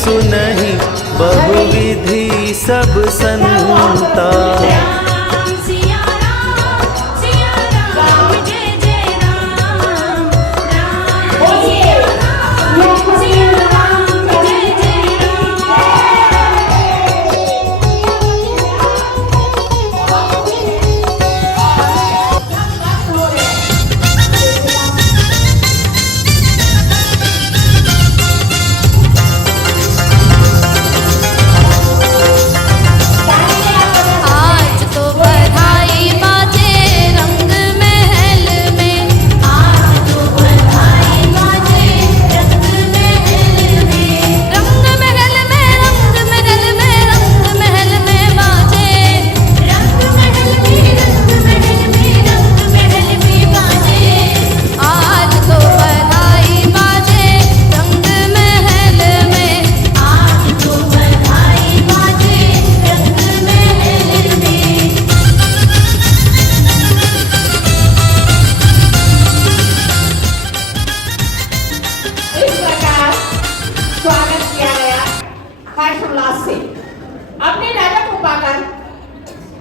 सुनहि बहुविधि सब संता। अपने राजा को पाकर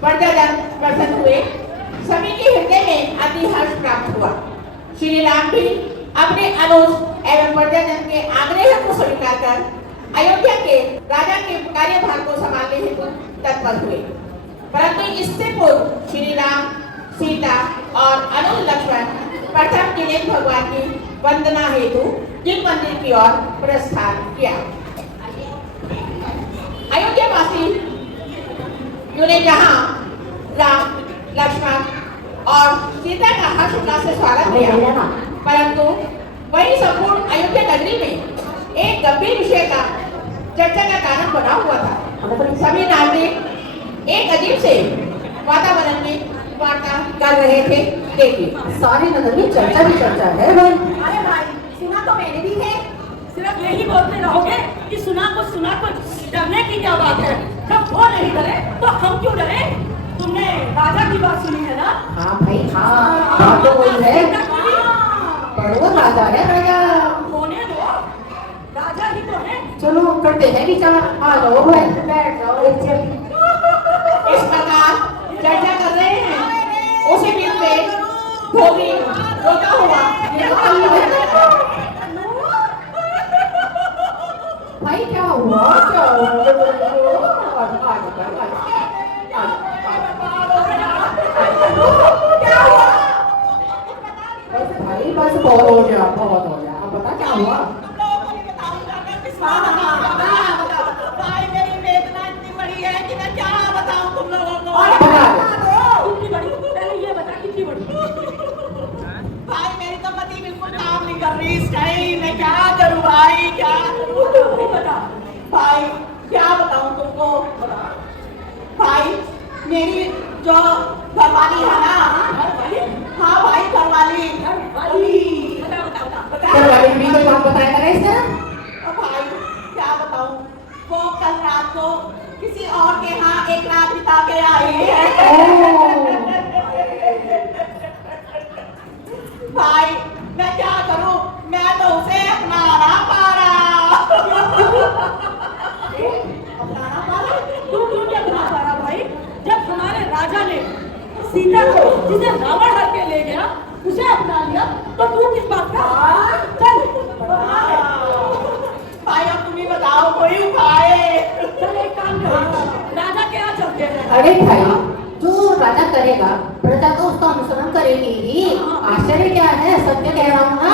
प्रजाजन प्रसन्न हुए। सभी के हृदय में अति हर्ष प्राप्त हुआ। श्री राम भी अपने अनुज एवं प्रजाजन के आग्रह को स्वीकार कर अयोध्या के राजा के कार्यभार को संभालने हेतु तत्पर हुए। परंतु इससे पूर्व श्री राम, सीता और अनुज लक्ष्मण प्रथम दिनेश भगवान की वंदना हेतु जिन मंदिर की ओर प्रस्थान किया। अयोध्या वासी ने जहां राम, लक्ष्मण और सीता का हर्ष उल्लास से स्वागत किया, परंतु वही संपूर्ण अयोध्या नगरी में एक गंभीर विषय का चर्चा का कारण बना हुआ था। सभी नागरिक एक अजीब से वातावरण में वार्ता कर रहे थे। देखिए, सारी नगर में चर्चा भी चर्चा है भाई। अरे भाई, सुना तो मैंने भी है। सिर्फ यही बोलते रहोगे कि सुना कुछ डरने की क्या बात है? जब वो नहीं डरे तो हम क्यों डरे? तुमने राजा की बात सुनी है ना? हाँ भाई, हाँ, बात तो वही है। बड़ो राजा है राजा। होने दो, राजा ही तो है। चलो करते हैं विचार। आ जाओ भाई, बैठ जाओ। इस प्रकार चर्चा कर रहे हैं। उसी बीच में धोबी रोता हुआ भाई क्या हुआ? क्या भाई बस बहुत हो गया, बहुत हो गया। अब बता क्या हुआ? भाई मेरी वेदना इतनी बड़ी है कि मैं क्या बताऊं तुम लोगों को। कितनी बड़ी? पहले ये बता कितनी बड़ी? भाई मेरी तो मति बिल्कुल काम नहीं कर रही इस टाइम। मैं क्या करूं भाई, क्या करूं? बता भाई, क्या बताऊं तुमको? भाई मेरी जो घरवाली है ना, हाँ भाई घरवाली घरवाली भी तो बात बताया था इसने। भाई क्या बताऊं, वो कल रात को किसी और के यहाँ एक रात बिता के आई है। भाई मैं क्या करूं, मैं तो उसे अपनाना पा रहा। अपनाना पा रहा? तू क्यों नहीं अपना पा रहा भाई? जब हमारे राजा ने सीता को, जिसे रावण हर के ले गया, उसे अपना लिया, तो तू किस बात का? चल भाई, अब तुम ही बताओ कोई उपाय। चल एक काम करो, राजा के यहाँ चलते हैं। अरे भाई, जो राजा करेगा प्रजा तो उसका अनुसरण करेगी ही। आश्चर्य क्या है, सत्य कह रहा हूँ ना।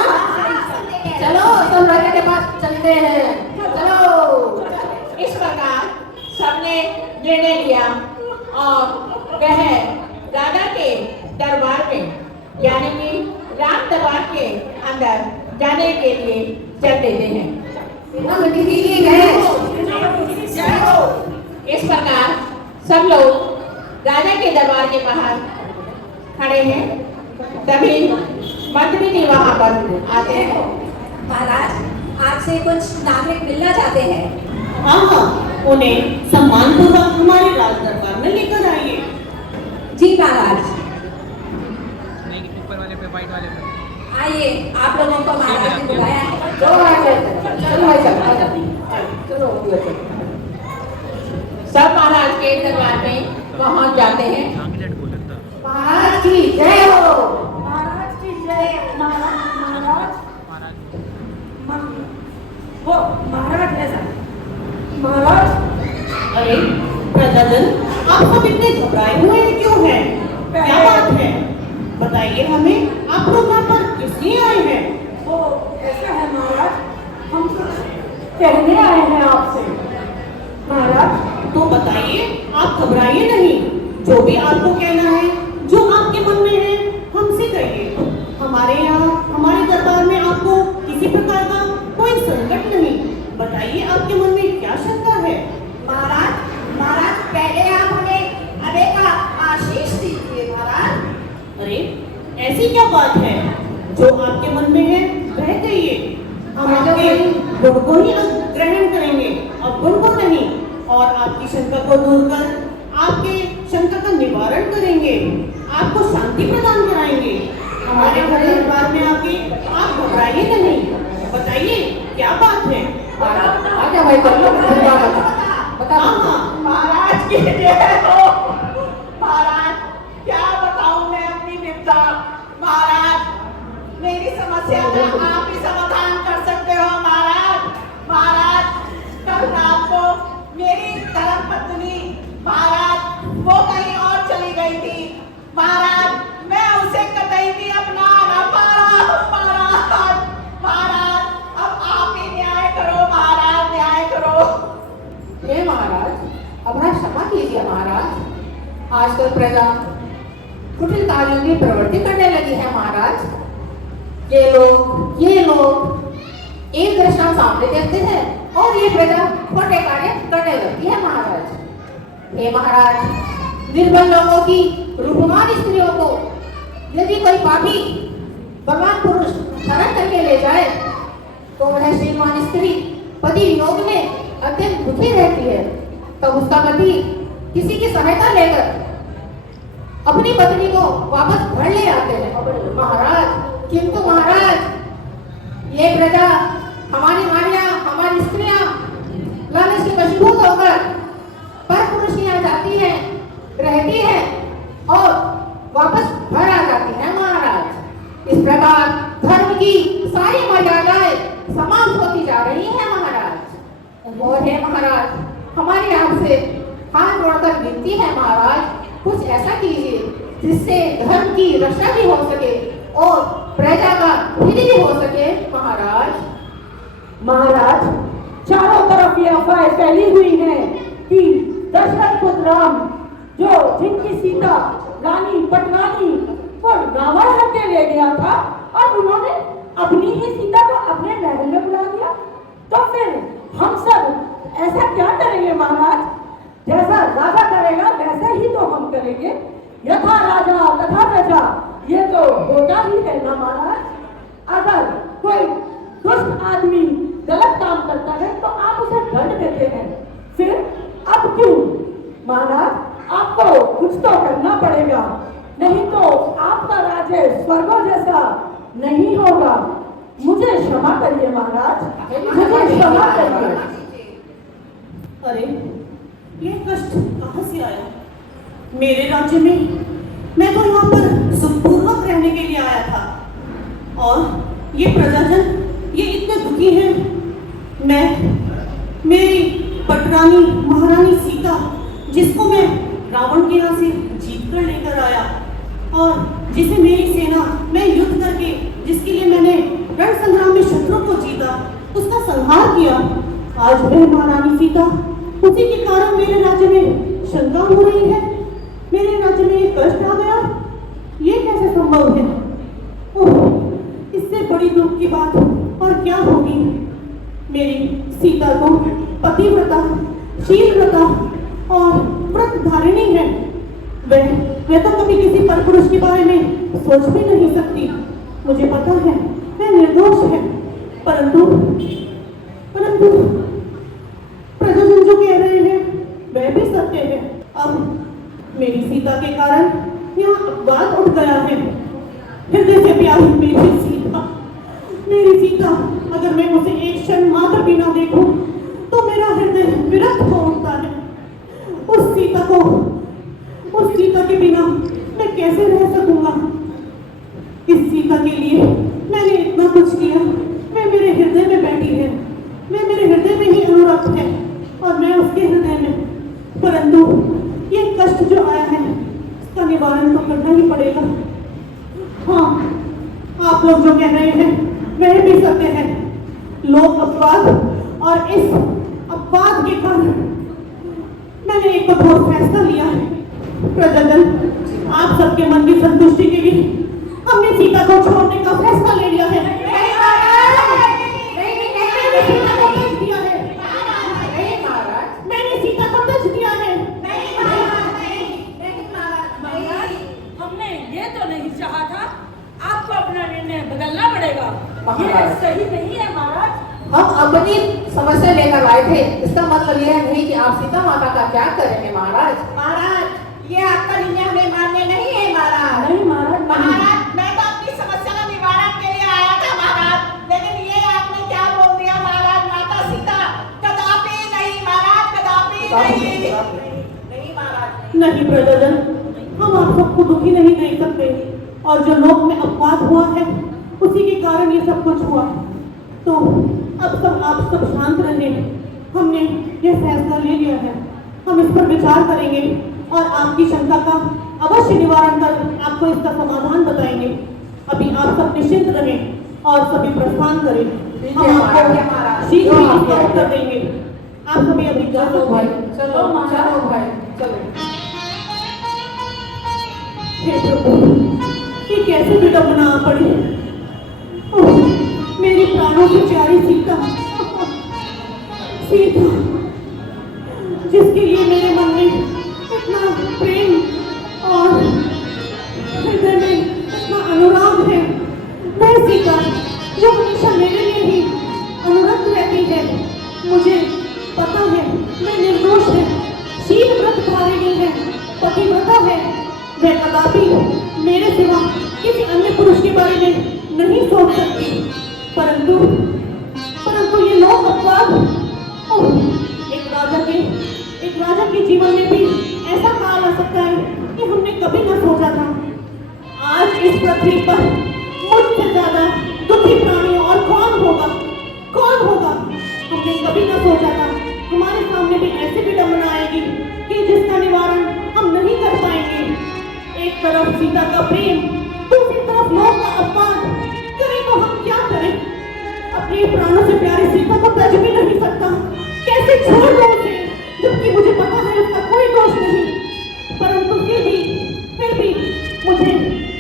चलो सब राजा के पास चलते हैं, चलो। इस प्रकार सबने निर्णय लिया और वह राजा के दरबार में, यानी कि राम दरबार के अंदर जाने के लिए चल देते हैं। इस प्रकार सब लोग राजा के दरबार के बाहर खड़े हैं। तभी मंत्री जी वहां पर आते हैं। महाराज, आपसे कुछ नागरिक मिलना चाहते हैं। हाँ, उन्हें सम्मानपूर्वक हमारे राज दरबार में लेकर आइए। जी महाराज। आइए, आप लोगों को महाराज ने बुलाया है। चलो भाई चलो सब महाराज के दरबार में पहुंच जाते हैं। महाराज की जय हो। महाराज की जय। महाराज वो महाराज है सर। महाराज। अरे प्रजाजन, आप सब इतने घबराए हुए क्यों हैं? क्या बात है? बताइए हमें, आप लोग यहाँ पर किस लिए आए हैं? वो ऐसा है महाराज, हम कुछ कहने आए हैं आपसे। महाराज तो बताइए, आप घबराइए नहीं। जो भी आपको कहना है, जो आपके मन में है, हमसे कहिए। हमारे यहाँ, हमारे दरबार में आपको किसी प्रकार का कोई संकट नहीं। बताइए, आपके मन में क्या शंका है? महाराज पहले आप हमें अबे का आशीष दीजिए महाराज। अरे ऐसी क्या बात है? जो आपके मन में है वह कहिए। हम आपके गुण को ही ग्रहण करेंगे, अवगुण को नहीं। और आपकी शंका को दूर कर आपके शंका का निवारण करेंगे, आपको शांति प्रदान कराएंगे। हमारे घर दरबार में आके आप घबराइए नहीं। बताइए क्या बात है? आजा भाई कर लो बता। हाँ, महाराज की जय हो। महाराज क्या बताऊं मैं अपनी विपदा। महाराज मेरी समस्या का आप ही समाधान कर सकते हो। महाराज कल रात को मेरी धर्मपत्नी महाराज वो कहीं और चली गई थी। महाराज मैं उसे कतई भी अपना ना पा रहा हूं। महाराज अब आप ही न्याय करो। महाराज न्याय करो। हे महाराज, अपना क्षमा कीजिए महाराज। आजकल प्रजा कुटिल कार्यों की प्रवृत्ति करने लगी है महाराज। ये लोग एक दृष्टांत सामने देखते हैं और ये प्रजा खोटे कार्य करने लगती है महाराज। हे महाराज, निर्बल लोगों की रूपवान स्त्रियों को यदि कोई पापी बलवान पुरुष हरण करके ले जाए तो वह श्रीमान स्त्री पति वियोग में अत्यंत दुखी रहती है। तब उसका पति किसी की सहायता लेकर अपनी पत्नी को वापस घर ले आते हैं महाराज। किंतु महाराज ये प्रजा, हमारी नारियां, हमारी स्त्रियां लालच के वशीभूत होकर पर पुरुष के यहाँ जाती है, रहती है और वापस घर आ जाती है महाराज। इस प्रकार धर्म की सारी मर्यादाएं समाप्त होती जा रही है महाराज। और है महाराज, हमारी आपसे हाथ जोड़कर विनती है महाराज, कुछ ऐसा कीजिए जिससे धर्म की रक्षा भी हो सके और प्रजा का हित भी हो सके महाराज। महाराज चारों तरफ ये अफवाहें फैली हुई हैं कि दशरथ पुत्र राम जो जिनकी सीता रानी पटरानी वो रावण हत्या ले गया था और उन्होंने अपनी ही सीता को अपने महल में बुला लिया। तो फिर हम सब ऐसा क्या करेंगे महाराज? जैसा राजा करेगा वैसे ही तो हम करेंगे। यथा राजा तथा प्रजा, ये तो होता ही है ना महाराज। अगर कोई दुष्ट आदमी गलत काम करता है तो आप उसे दंड देते हैं, फिर अब क्यों महाराज? आपको कुछ तो करना पड़ेगा, नहीं तो आपका राज्य स्वर्गों जैसा नहीं होगा। मुझे क्षमा करिए महाराज, मुझे क्षमा करिए। अरे ये कष्ट कहाँ से आया? मेरे राज्य में मैं तो यहाँ पर सुखपूर्वक रहने के लिए आया था और ये प्रजाजन ये इतने दुखी हैं। मेरी पटरानी महारानी सीता, जिसको मैं रावण के यहाँ से जीत कर लेकर आया और जिसे मेरी सेना में युद्ध करके, जिसके लिए मैंने रण संग्राम में शत्रु को जीता, उसका संहार किया, आज वह महारानी सीता, उसी के कारण मेरे राज्य में शंका हो रही है। मेरे राज्य में ये कष्ट आ गया, ये कैसे संभव है? ओह, इससे बड़ी दुख की बात और क्या होगी। मेरी सीता तो पतिव्रता, शीलव्रता और व्रतधारिणी है। वह तो कभी किसी परपुरुष के बारे में सोच भी नहीं सकती। मुझे पता है वह निर्दोष है, परंतु प्रजाजन जो कह रहे हैं वह भी सत्य है। अब मेरी सीता के कारण यहाँ अपवाद उठ गया है। हृदय से प्यारी मेरी सीता मेरी सीता, अगर मैं उसे एक क्षण मात्र भी ना देखूं तो मेरा हृदय विरक्त हो उठता है। उस सीता के बिना मैं कैसे रह सकूंगा? इस सीता के लिए मैंने इतना कुछ किया। मैं मेरे हृदय में बैठी है, मैं मेरे हृदय में ही अनुरक्त है और मैं उसके हृदय में। परंतु ये कष्ट जो आया है इसका निवारण तो करना ही पड़ेगा। हाँ, आप लोग जो कह रहे हैं वह भी सत्य है। लोक अपवाद और इस अपवाद के कारण मैंने एक कठोर फैसला लिया है। प्रजाजन, आप सबके मन की संतुष्टि के लिए हमने सीता को छोड़ने का फैसला ले लिया है। मैंने सीता को तज दिया है। नहीं महाराज, मैंने सीता को तज दिया है। हमने ये तो नहीं चाहा था। आपको अपना निर्णय बदलना पड़ेगा। ये महाराज। सही नहीं है महाराज। हम अपनी समस्या लेकर आए थे, इसका मतलब यह नहीं कि आप सीता माता का क्या करेंगे महाराज। महाराज, ये आपका निर्णय हमें मान्य नहीं है महाराज। नहीं महाराज, महाराज, मैं तो अपनी समस्या का निवारण के लिए आया था महाराज, लेकिन ये आपने क्या बोल दिया महाराज? माता सीता कदापि नहीं महाराज, कदापि नहीं। नहीं महाराज, नहीं प्रजाजन, हम आप सबको दुखी नहीं देख सकते और जो लोक में अपवाद हुआ है उसी के कारण ये सब कुछ हुआ। तो अब आप सब शांत रहे। हमने यह फैसला ले लिया है, हम इस पर विचार करेंगे और आपकी शंका का अवश्य निवारण कर आपको इसका समाधान बताएंगे। अभी आप सब निश्चिंत रहें और सभी प्रस्थान करें। हम आपको शीघ्र ही इसका उत्तर देंगे। आप सभी अभी चलो भाई, चलो भाई, चलो। हे प्रभु, ये कैसे विडंबना पड़ी। ओह, मेरी प्राणों की प्यारी सीता, जिसके लिए मेरे मन में इतना प्रेम और हृदय में इतना अनुराग है, वह सीता जो हमेशा मेरे लिए ही अनुरक्त रहती है। मुझे पता है मैं निर्दोष है, शील व्रत धारिणी है, पतिव्रता है। वह कदापि मेरे सिवा किसी अन्य पुरुष के बारे में नहीं सोच सकती। परंतु ये लोक अपवाद, एक राजा के जीवन में भी ऐसा काल आ सकता है कि हमने कभी न सोचा था। आज इस पृथ्वी पर मुझसे ज्यादा दुखी प्राणी और कौन होगा? हमने कभी न सोचा था हमारे सामने भी ऐसी विडंबना आएगी कि जिसका निवारण हम नहीं कर पाएंगे। एक तरफ सीता का प्रेम, दूसरी तरफ लोक का अपमान, करें तो हम क्या करें? अपने प्राणों से प्यारी सीता को तज भी नहीं सकता, कैसे छोड़ दो उसे, जबकि मुझे पता है उसका कोई दोष नहीं। परंतु फिर भी मुझे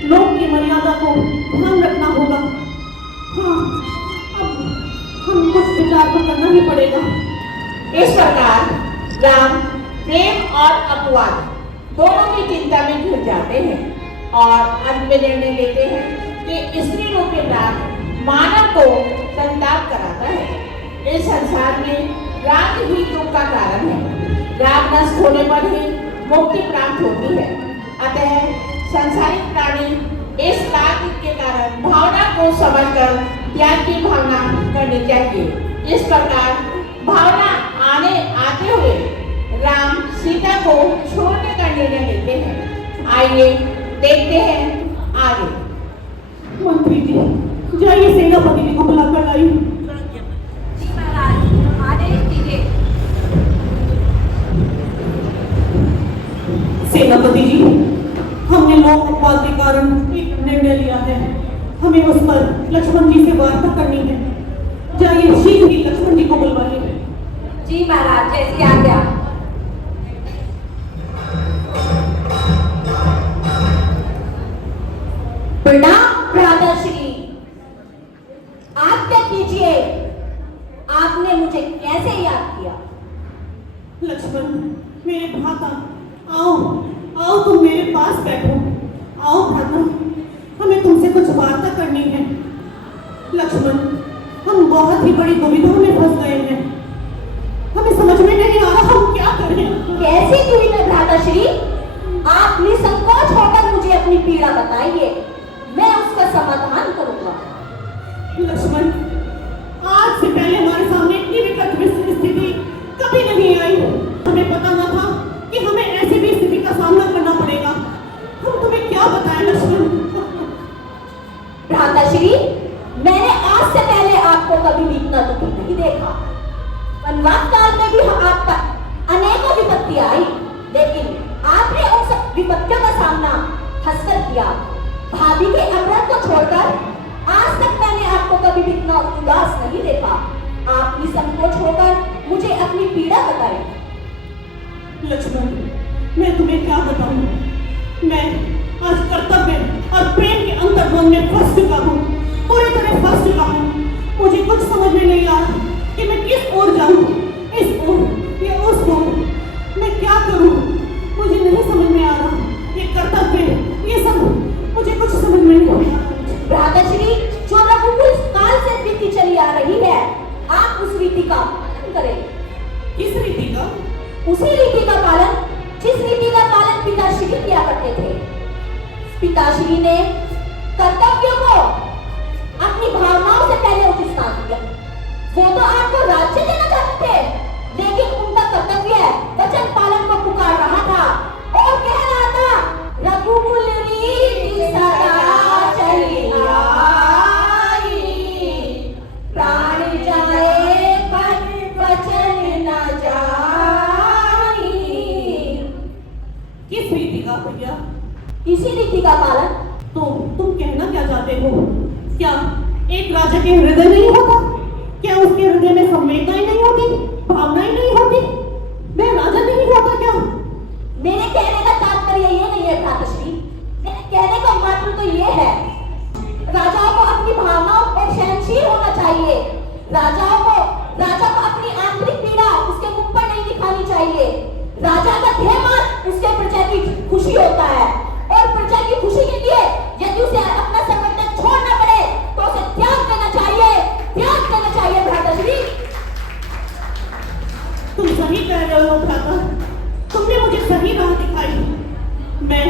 लोक की मर्यादा को ध्यान रखना होगा। हाँ, अब हम कुछ विचार तो करना ही पड़ेगा। इस प्रकार राम प्रेम और अपवाद दोनों की चिंता में घिर जाते हैं और अंत में निर्णय लेते हैं कि स्त्री रूपी राग मानव को संताप कराता है। इस संसार में राग ही दुख का कारण है। राग नष्ट होने पर ही मुक्ति प्राप्त होती है। अतः संसारिक प्राणी इस राग के कारण भावना को समझकर त्याग की भावना करनी चाहिए। इस प्रकार भावना आते हुए राम सीता को छोड़ने का निर्णय लेते हैं। आइए देखते हैं आगे। मंत्री जी, जाइए सेनापति जी को बुलाकर लाइए। जी महाराज, आदेश दीजिए। सेनापति जी, हमने लोक अपवाद के कारण एक निर्णय लिया है। हमें उस पर लक्ष्मण जी से वार्ता करनी है। जाइए शीघ्र ही लक्ष्मण जी को बुलवाइए। जी महाराज, जैसी आज्ञा। प्रणाम भ्राताश्री, आज्ञा कीजिए। आपने मुझे कैसे याद किया? लक्ष्मण, मेरे भ्राता, आओ तुम मेरे पास बैठो। आओ भ्राता, हमें तुमसे कुछ वार्ता करनी है। लक्ष्मण, हम बहुत ही बड़ी दुविधा में फंस गए हैं। हमें समझ में नहीं आ रहा हम क्या करें। कैसी दुविधा भ्राताश्री? आप निसंकोच होकर मुझे अपनी पीड़ा बताइए, मैं उसका समाधान करूंगा। लक्ष्मण, विपत्ति आई, लेकिन आपने उन सब विपत्तियों का सामना हंसकर किया। भाभी के अपराध को छोड़कर आज तक मैंने आपको कभी भी इतना उदास नहीं देखा। आप निसंकोच होकर मुझे अपनी पीड़ा बताई। लक्ष्मण, मैं तुम्हें क्या बताऊं? मैं आज कर्तव्य और प्रेम के अंतर्द्वंद में फंस चुका हूँ, पूरी तरह फंस चुका हूँ। मुझे कुछ समझ में नहीं आ रहा कि मैं किस ओर जाऊं, इस ओर या उस ओर। मैं क्या करूं? मुझे नहीं समझ में आ रहा। ये कर्तव्य, ये सब मुझे कुछ समझ में नहीं आ रहा। भ्राताश्री, जो रघुकुल काल से रीति चली आ रही है, आप उस रीति का पालन करें। किस रीति का? उसी रीति का पालन जिस रीति का पालन पिताश्री किया करते थे। पिताश्री ने कर्तव्यों को अपनी भावनाओं से पहले उचित स्थान दिया। वो तो आपको राज्य देना चाहते थे, लेकिन उनका कर्तव्य वचन पालन को पुकार रहा था और कह रहा था, रघुकुल रीति सदा चली आई, प्राण जाए पर वचन न जाई। किस रीति का भैया? इसी रीति का पालन। तो तुम कहना क्या चाहते हो? क्या एक राजा के हृदय नहीं होता? क्या उसके हृदय में संवेदनाएं नहीं होती, भावनाएं नहीं होती? वह राजा नहीं होता क्या? मेरे कहने का तात्पर्य ये नहीं है भ्राताश्री, मेरे कहने का मात्र तो ये है, राजाओं को अपनी भावनाओं पर सहनशील होना चाहिए। राजा को अपनी आंतरिक पीड़ा उसके मुख पर नहीं दिखानी चाहिए। राजा का ध्येय मात्र उसके प्रजा की खुशी होता है, और प्रजा की खुशी के लिए यदि उसे अपना संगठन छोड़ना पड़े तो उसे त्याग देना चाहिए भ्राताश्री। तुम सही कह रहे हो भ्राता, तुमने मुझे सही राह दिखाई। मैं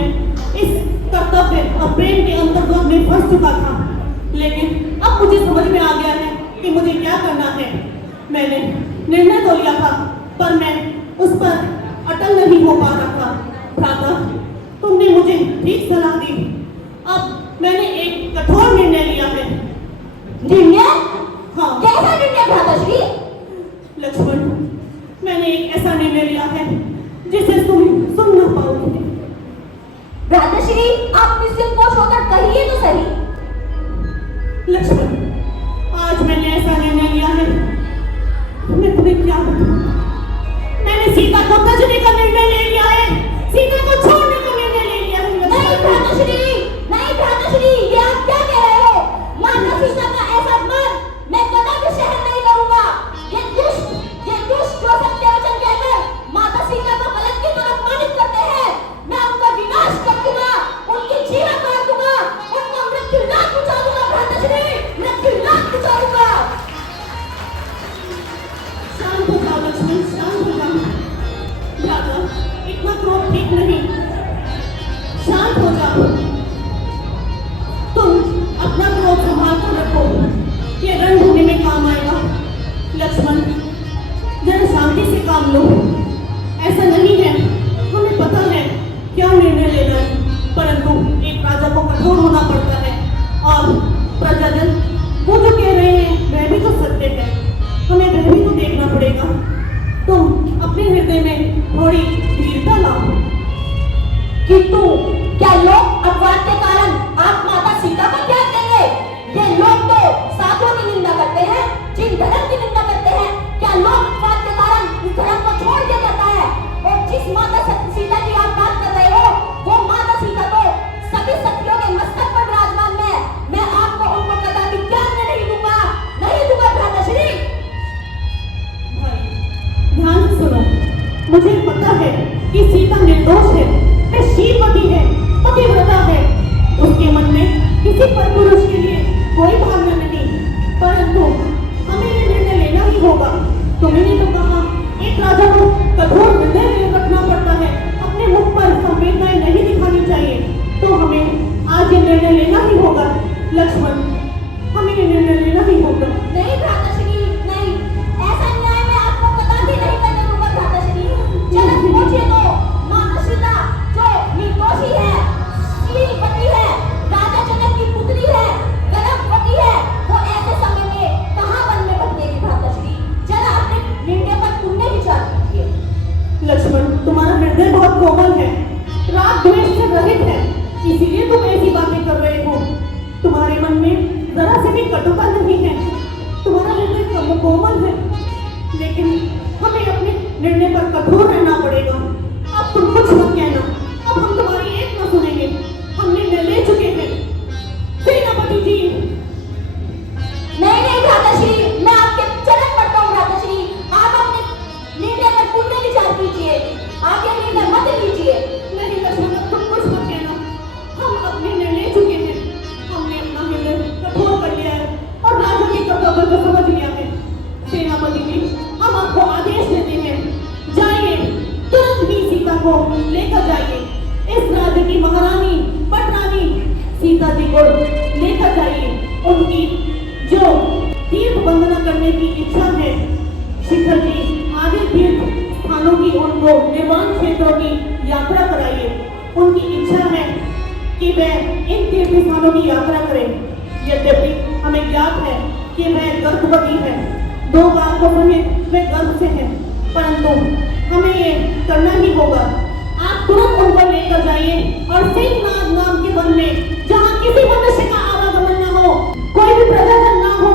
इस कर्तव्य और प्रेम के अंतर्द्वंद में फंस चुका था, लेकिन अब मुझे समझ में आ गया है कि मुझे क्या करना है। मैंने निर्णय तो लिया था, पर मैं उस पर अटल नहीं हो पा रहा था। भ्राता, तुमने मुझे ठीक सलाह दी। अब मैंने एक कठोर निर्णय लिया है। निर्णय? हाँ। कैसा निर्णय भ्राताश्री? लक्ष्मण, मैंने एक ऐसा निर्णय लिया है जिसे तुम सुन न पाओगे। भ्राताश्री, आप निसंकोच होकर कहिए तो सही। लक्ष्मण, आज मैंने ऐसा निर्णय लिया है, मैं तुम्हें क्या बताऊं? मैंने सीता को तजने का निर्णय ले लिया है, सीता को छोड़ने का निर्णय ले लिया है। नहीं भ्राताश्री, ये आप क्या कह रहे हो? माता सीता का ऐसा मन मैं कदापि सहन नहीं करूंगा। ये दुष्ट जो सत्य वचन कहकर माता सीता को कलंकित और अपमानित करते हैं, मैं उनका विनाश कर दूंगा, उनकी जीवन मार दूंगा, उनको मृत्यु लाख पहुंचा दूंगा। भ्राताश्री, मृत्यु लाख पहुंचा दूंगा। शांत हो जाओ लक्ष्मण, शांत हो जाओ। भ्राता, इतना क्रोध ठीक नहीं, शांत हो जाओ। तुम अपना क्रोध संभाल कर रखो, ये रणभूमि में काम आएगा। लक्ष्मण, जरा शांति से काम लो। ऐसा नहीं है, हमें पता है क्या निर्णय लेना है, परंतु एक राजा को कठोर होना पड़ता है, और प्रजाजन वो जो कह रहे हैं वह भी तो सत्य है, हमें वह भी तो देखना पड़ेगा। तुम अपने हृदय में थोड़ी धीरता लाओ। किंतु क्या लोग अपवाद के कारण आप माता सीता को त्याग देंगे? ये लोग तो साधुओं की निंदा करते हैं, जिन धर्म की निंदा करते हैं। क्या लोग अपवाद के कारण उस धर्म को छोड़ दिया जाता है? और जिस माता सीता की आप बात कर रहे हो, वो माता सीता तो सभी सतियों के मस्तक पर विराजमान है। मैं आपको उनको कदापि त्यागने नहीं दूंगा भ्राताश्री। भाई, ध्यान से सुनो। मुझे पता है कि सीता निर्दोष है, वह श्रीमती है। है, राग द्वेष से रहित है, इसीलिए तुम ऐसी बातें कर रहे हो। तुम्हारे मन में जरा से भी कटुता नहीं है, तुम्हारा हृदय कोमल है, लेकिन हमें अपने निर्णय पर कठोर रहना पड़ेगा। अब तुम कुछ मत कहना, अब हम तुम्हारी एक न सुनेंगे, हम निर्णय ले चुके हैं। सेनापति जी। नहीं भ्राताश्री, मैं आपके चरण पड़ता हूँ भ्राताश्री, आप अपने निर्णय पर पुनः विचार कीजिए, आप यह निर्णय मत लीजिए। नहीं लक्ष्मण, तुम कुछ मत कहना, हम अपने निर्णय ले चुके हैं, हमने अपना निर्णय कठोर कर लिया है और राजा के कर्तव्य को समझ लिया है। सेनापति जी, हम आपको आदेश देते हैं, जाइए, तुरंत ही सीता को लेकर जाइए, इस राज्य की महारानी पटरानी सीता जी को लेकर जाइए। उनकी जो तीर्थ वंदना करने की इच्छा है, शिखर जी आदि तीर्थ स्थानों की उनको निर्वाण क्षेत्रों की यात्रा कराइए। उनकी इच्छा है कि वह इन तीर्थ स्थानों की यात्रा करें। यद्यपि हमें ज्ञात है कि वह गर्भवती है, 2 बार को सहित वह गर्भ से है, परंतु हमें ये करना ही होगा। आप तुरंत उनको लेकर जाइए और सिंहनाद नाम के वन में, जहाँ किसी मनुष्य का आवागमन न हो, कोई भी प्रजाजन ना हो,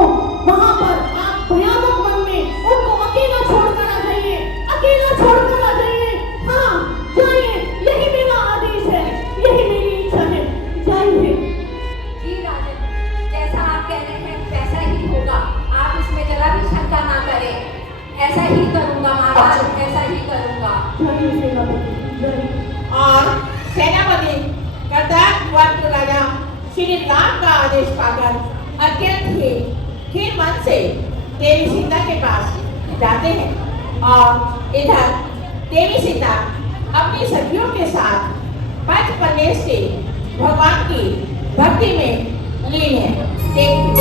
वहाँ पर आप भयानक वन में उनको अकेला छोड़कर आ जाइए, अकेला छोड़कर आ जाइए। हाँ, जाइए, यही मेरा आदेश है, यही मेरी इच्छा है, जाइए। जी राजन, जैसा आप कह रहे हैं वैसा ही होगा, आप इसमें जरा भी शंका ना करें। ऐसा ही करूंगा महाराज, ऐसा ही करूंगा। जाइए सेनापति, जाइए। और सेनापति कृतज्ञ राजा श्री राम का आदेश पाकर अत्यंत ही खीन मन से देवी सीता के पास जाते हैं और इधर देवी सीता अपनी सखियों के साथ पंचपन्ने से भगवान की भक्ति में लीन है। देखिए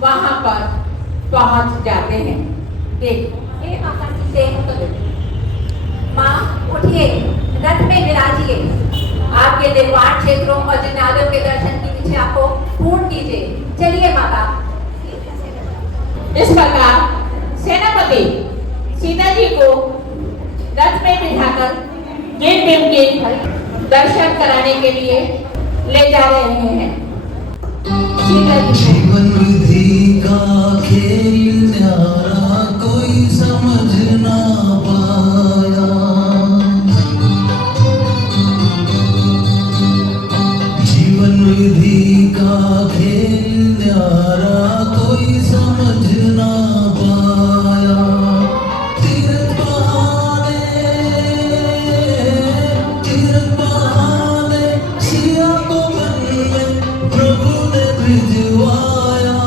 वहां पर पहुंच जाते हैं। देखो हे माता सीते, माँ उठिए, रथ में विराजिए, आपके निर्वाण क्षेत्रों और जिनादों के दर्शन की इच्छा को पूर्ण कीजिए। चलिए माता। इस प्रकार सेनापति सीता जी को रथ में बिठाकर देव के दर्शन कराने के लिए ले जा रहे हैं। ठीक है ठीक है। जीवन विधि का खेल न्यारा कोई समझ ना पाया। जीवन विधि का खेल न्यारा कोई समझ ना पाया। तीरथ बहाने सिया को मन में प्रभु ने भिजवाया।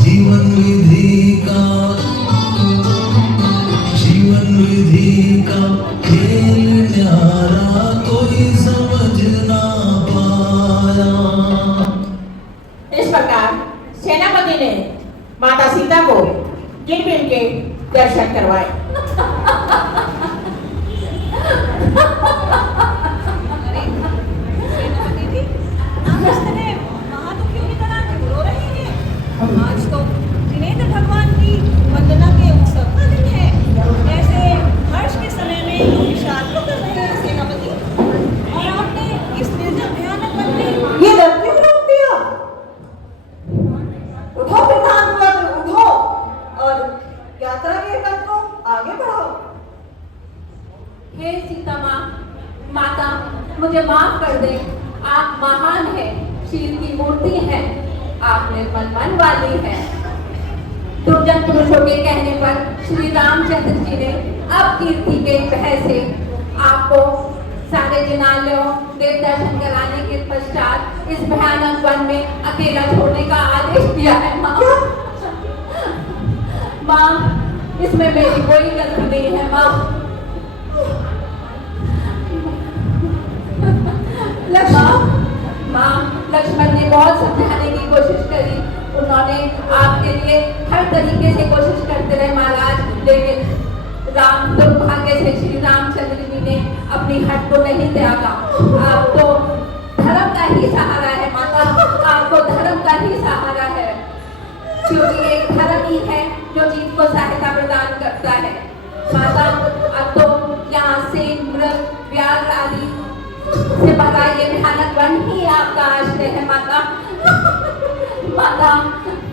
जीवन विधि का खेल न्यारा कोई समझ ना पाया। इस प्रकार सेनापति ने माता सीता को गिन गिन के दर्शन करवाए। दीदी आप इस तरह महादुखियों की तरह रो रही हैं। आज तो त्रिनेत्र भगवान की वंदना के उत्सव का दिन है। ऐसे हर्ष के समय में लोग विषाद कर रहे हैं सेनापति, और आपने इस निर्जन भयानक वन में ये दर्द क्यों रोक दिया? उठो प्रधान पुत्र, उठो और यात्रा के पथ को आगे बढ़ाओ। हे सीता माँ, माता मुझे माफ कर दे। आप महान है, शील की मूर्ति है, आप निर्मल मन वाली है। दुर्जन पुरुषों के कहने पर श्री रामचंद्र जी ने अब कीर्ति के भय से आपको सारे जिनालयों देव दर्शन कराने के पश्चात इस भयानक वन में अकेला छोड़ने का आदेश दिया है माँ। माँ, इसमें मेरी कोई गलती नहीं है माँ। माँ, लक्ष्मण ने बहुत समझाने की कोशिश करी। उन्होंने आपके लिए हर तरीके से कोशिश करते रहे महाराज, लेकिन राम दुर्भाग्य से श्री रामचंद्र जी ने अपनी हट को नहीं त्यागा। आप तो धर्म का ही सहारा है माता, आपको धर्म का ही सहारा है, क्योंकि एक धर्म ही है जो जीव को सहायता प्रदान करता है। माता, अब तो यहाँ से मृग व्याघ्र आदि से भरा ये भयानक वन ही आपका आश्रय है माता। माता,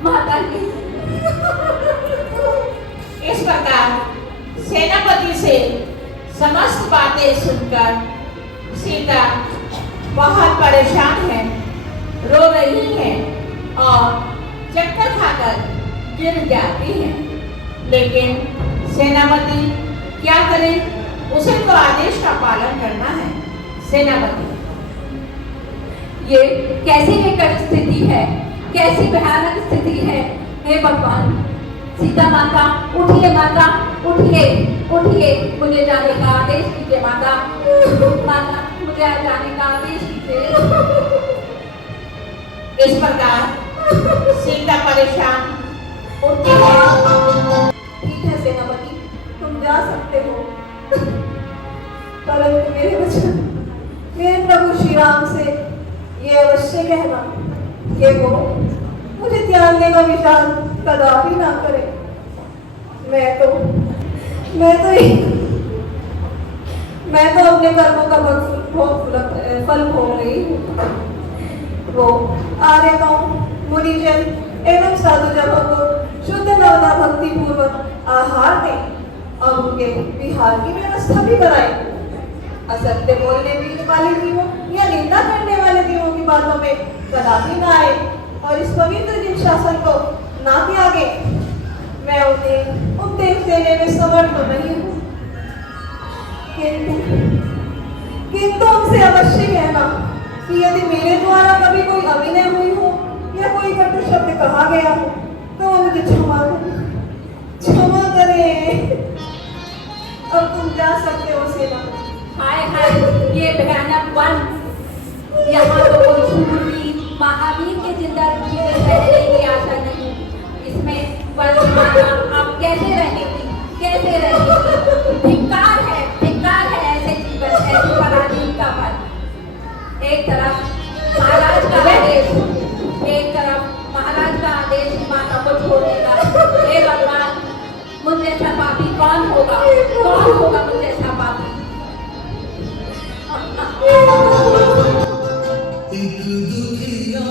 माता की इस प्रकार सेनापति से समस्त बातें सुनकर सीता बहुत परेशान है, रो रही है और चक्कर खाकर गिर जाती है। लेकिन सेनापति क्या करे, उसे तो आदेश का पालन करना है। सेनापति, ये कैसी विकट स्थिति है, कैसी भयानक स्थिति है। हे भगवान, सीता माता उठिए, माता उठिए, उठिए, मुझे जाने का आदेश कीजिए माता। माता, मुझे जाने का आदेश कीजिए। इस प्रकार सीता परेशान उठती है। ठीक है सेनापति, तुम जा सकते हो, परंतु मेरे प्रभु श्री राम से ये अवश्य कहना कि वो मुझे त्यागने का विचार कदापि ना करे। मैं तो अपने कर्मों का फल भोग रही हूँ। वो आर्यगण, मुनिजन एवं साधु जनों को शुद्ध नवदा भक्ति पूर्वक आहार दें और उनके विहार की व्यवस्था भी बनाए। असत्य बोलने वाले जीवों या निंदा करने वाले जीवों की बातों में कदापि ना आए और इस पवित्र जिन शासन को ना त्यागे। मैं उन्हें उपदेश देने में समर्थ तो नहीं हूँ, किंतु उनसे अवश्य कहना कि यदि मेरे द्वारा कभी कोई अभिनय हुई हो या कोई कटु शब्द कहा गया हो तो वो मुझे क्षमा करें। अब तुम जा सकते हो सेना। हाय हाय, ये भयानक वन, यहाँ तो कोई शूरवीर महावीर के जिंदा जीवित रहने की आशा नहीं। इसमें वन माता आप कैसे रहेंगी, कैसे रहेंगी? धिक्कार है ऐसे जीवन, ऐसी पराधीनता पर। एक तरफ महाराज का आदेश, एक तरफ महाराज का आदेश माता को छोड़ने का। हे भगवान, मुझ जैसा पापी कौन होगा मुझ जैसा पापी? एक दुखिया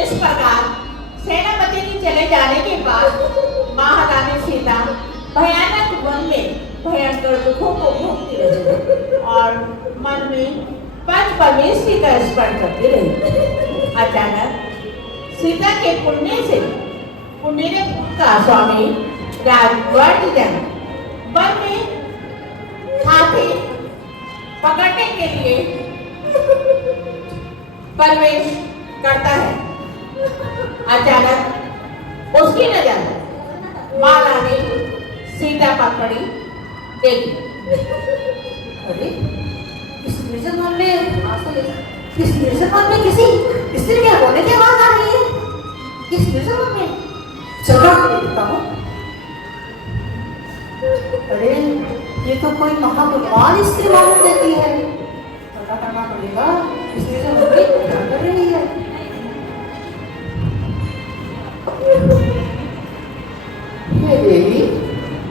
इस प्रकार सेनापति के चले जाने के बाद महारानी सीता भयानक वन में भयंकर दुखों को भोगती रही और मन में पंच परमेश्वरी का स्मरण करती रही। अचानक सीता के पुण्य से पुण्य का स्वामी राजवर्धन वन में हाथी पकड़ने के लिए प्रवेश करता है। अचानक उसकी नजर महारानी सीता पर पड़ी। देखी, अरे इस निर्जन वन में इस निर्जन वन में किसी स्त्री के रोने की आवाज आ रही है। इस निर्जन वन में चलो देखता हूँ। अरे ये तो कोई महाबलवान स्त्री मालूम देती है। पता करना पड़ेगा इस निर्जन वन में क्या कर रही है। हे देवी,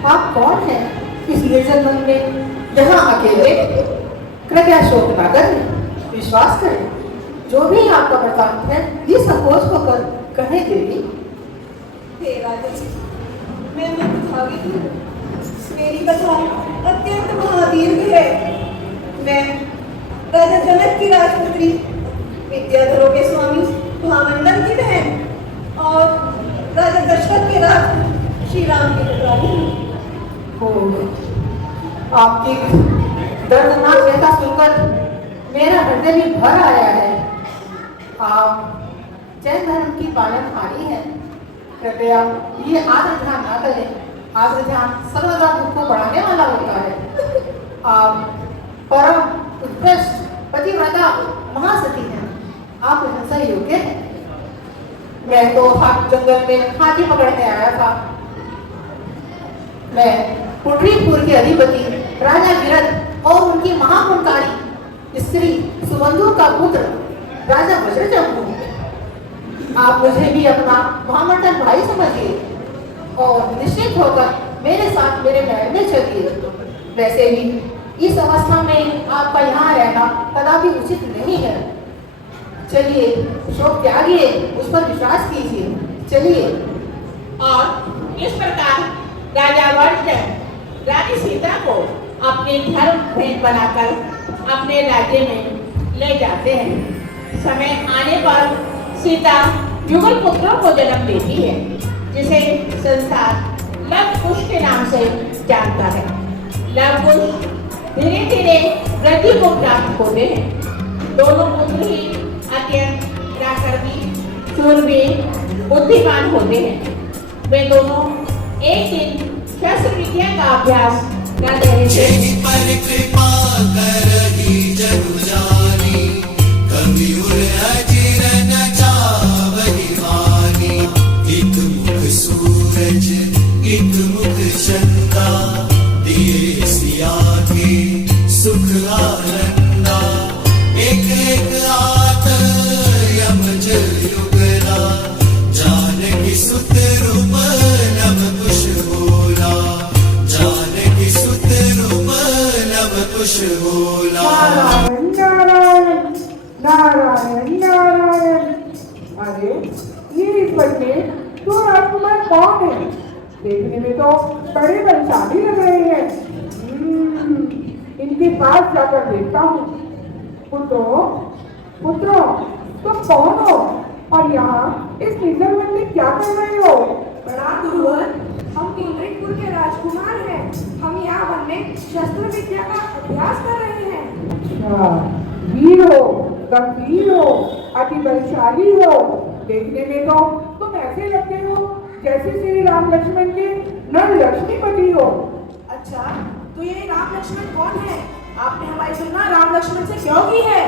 आप कौन हैं इस निर्जन वन में यहाँ अकेले? कृपया शोक न करें, विश्वास करें। जो भी आपका वृतांत है ये संकोच होकर कहे देवी। हे राजा जी, मैं प्रभावित हूँ। मेरी कथा अत्यंत महादीर्घ है। मैं राजा जनक की राजपुत्री, विद्याधरों के स्वामी महामंडल की बहन और राजा दशरथ के राज श्री राम की पुत्री हूँ। आपकी दर्दनाक व्यथा सुनकर मेरा हृदय भी भर आया है। आप जैन धर्म की पालनहारी है। कृपया ये आदर ध्यान न करें। आदर ध्यान सर्वदा दुख को बढ़ाने वाला होता है। आप परम उत्कृष्ट पतिव्रता महासती हैं। आप हिंसा योग्य हैं। मैं तो जंगल में हाथी पकड़ने आया था। मैं पुटरीपुर के अधिपति राजा विरत और उनकी महागुणकारी स्त्री सुबंधु का पुत्र राजा वज्रजम्बू हूँ। आप मुझे भी अपना महामंडल भाई समझिए और निश्चित होकर मेरे साथ मेरे महल में चलिए। वैसे भी इस अवस्था में आपका यहाँ रहना कदापि उचित नहीं है। चलिए, शोक त्यागिए, उस पर विश्वास कीजिए। चलिए। और इस प्रकार राजा वर्धन रानी सीता को अपने धर्म भेंट बनाकर अपने राज्य में ले जाते हैं। समय आने पर सीता युगल पुत्रों को जन्म देती है, जिसे संसार लव कुश के नाम से जानता है। लव कुश धीरे धीरे वृद्धि को प्राप्त होते हैं। दोनों पुत्र ही अत्यंत पराक्रमी, शूरवीर, बुद्धिमान होते हैं। वे दोनों एक दिन शस्त्र विद्या का अभ्यास कर रहे थे। पर कृपा करही जनु जानी, कवि उर अजिर न चावहि वानी। एक मुख सूरज एक मुख चंदा, दिए सिया के सुख आनंदा। एक एक आत यमज युगला, जानकी सुत रूप नभ कुश होला। जानकी सुत रूप नभ कुश होला। नारायण नारायण नारायण नारायण। अरे ये इस बच्चे तो राजकुमार कौन है? देखने में तो बड़े बलशाली लग रहे हैं। इनके पास जाकर देखता हूँ। पुत्रों पुत्रों, तुम कौन हो और यहाँ इस निर्जन वन में क्या कर रहे हो? बड़ा गुरुवर, हम पुंडरीकपुर के राजकुमार हैं। हम यहाँ वन में शस्त्र विद्या का अभ्यास कर रहे हैं। अच्छा, वीर हो, गंभीर हो, अति बलशाली हो। देखने में तो तुम ऐसे लगते हो जैसे श्री राम लक्ष्मण के नर लक्ष्मीपति हो। अच्छा, तो ये राम लक्ष्मण कौन है? आपने हमारी तुलना राम लक्ष्मण से क्यों की है?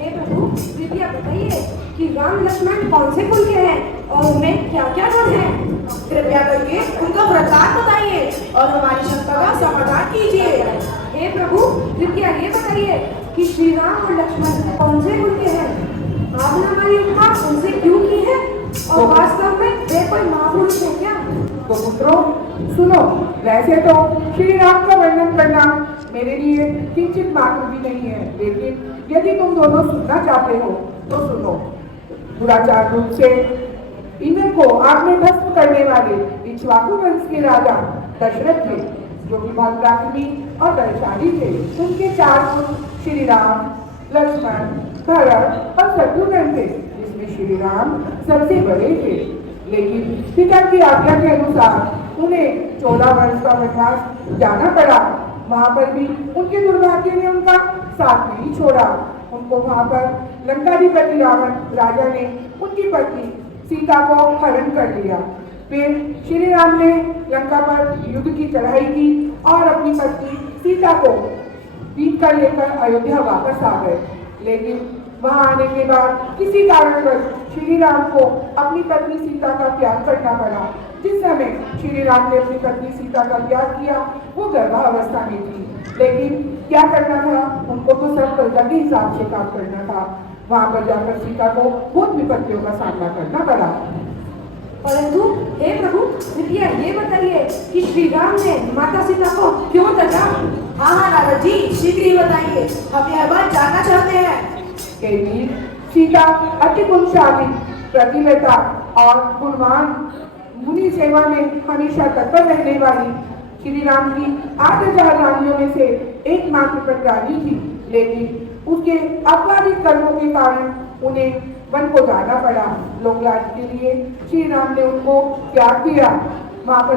हे प्रभु, कृपया बताइए कि राम लक्ष्मण कौन से कुल के हैं और उनमें क्या क्या गुण हैं? कृपया करके उनका वृत्तांत बताइए और हमारी शंका का समाधान कीजिए। हे प्रभु, कृपया ये बताइए कि श्री राम और लक्ष्मण कौन से कुल के हैं? आपने हमारी उपमा उनसे क्यों की है और वास्तव में वे कोई महापुरुष है क्या? तो पुत्रों सुनो, वैसे तो श्री राम का वर्णन करना मेरे लिए किंचित मात्र भी नहीं है, लेकिन यदि तुम दोनों सुनना चाहते हो तो सुनो। दुराचार रूप से इंद्र को आग में भस्म करने वाले इक्ष्वाकु वंश के राजा दशरथ थे, जो कि बहुत पराक्रमी और बलशाली थे। उनके 4 पुत्र श्री राम, लक्ष्मण, भरत और शत्रुघ्न थे, जिसमें श्री राम सबसे बड़े थे। लेकिन पिता की आज्ञा के अनुसार उन्हें 14 वर्ष का वनवास जाना पड़ा। वहां पर भी उनके दुर्भाग्य ने उनका साथ नहीं छोड़ा। उनको वहां पर लंकाधिपति रावण राजा ने उनकी पत्नी सीता को हरण कर लिया। फिर श्री राम ने लंका पर युद्ध की चढ़ाई की और अपनी पत्नी सीता को जीत कर लेकर अयोध्या वापस आ गए। लेकिन वहां आने के बाद किसी कारणवश श्री राम को अपनी पत्नी सीता का त्याग करना पड़ा। जिस समय श्री राम ने अपनी पत्नी सीता का त्याग किया वो गर्भावस्था में थी, लेकिन क्या करना था, उनको तो सब प्रजा के हिसाब से काम करना था। वहां पर जाकर सीता को बहुत विपत्तियों का सामना करना पड़ा। परंतु हे प्रभु, कृपया ये बताइए कि श्री राम ने माता सीता को क्यों त्यागा? हाँ हाँ नारद जी, शीघ्र ही बताइए, हम यह बात जानना चाहते हैं। केवल सीता अति गुणशाली, प्रतिव्रता और गुणवान, मुनि सेवा में हमेशा तत्पर रहने वाली श्री राम की 8000 रानियों में से एकमात्र पटरानी थी। लेकिन उसके अपराधिक कर्मों के कारण उन्हें वन को जाना पड़ा। लोकलाज के लिए श्री राम ने उनको त्याग दिया। वहां पर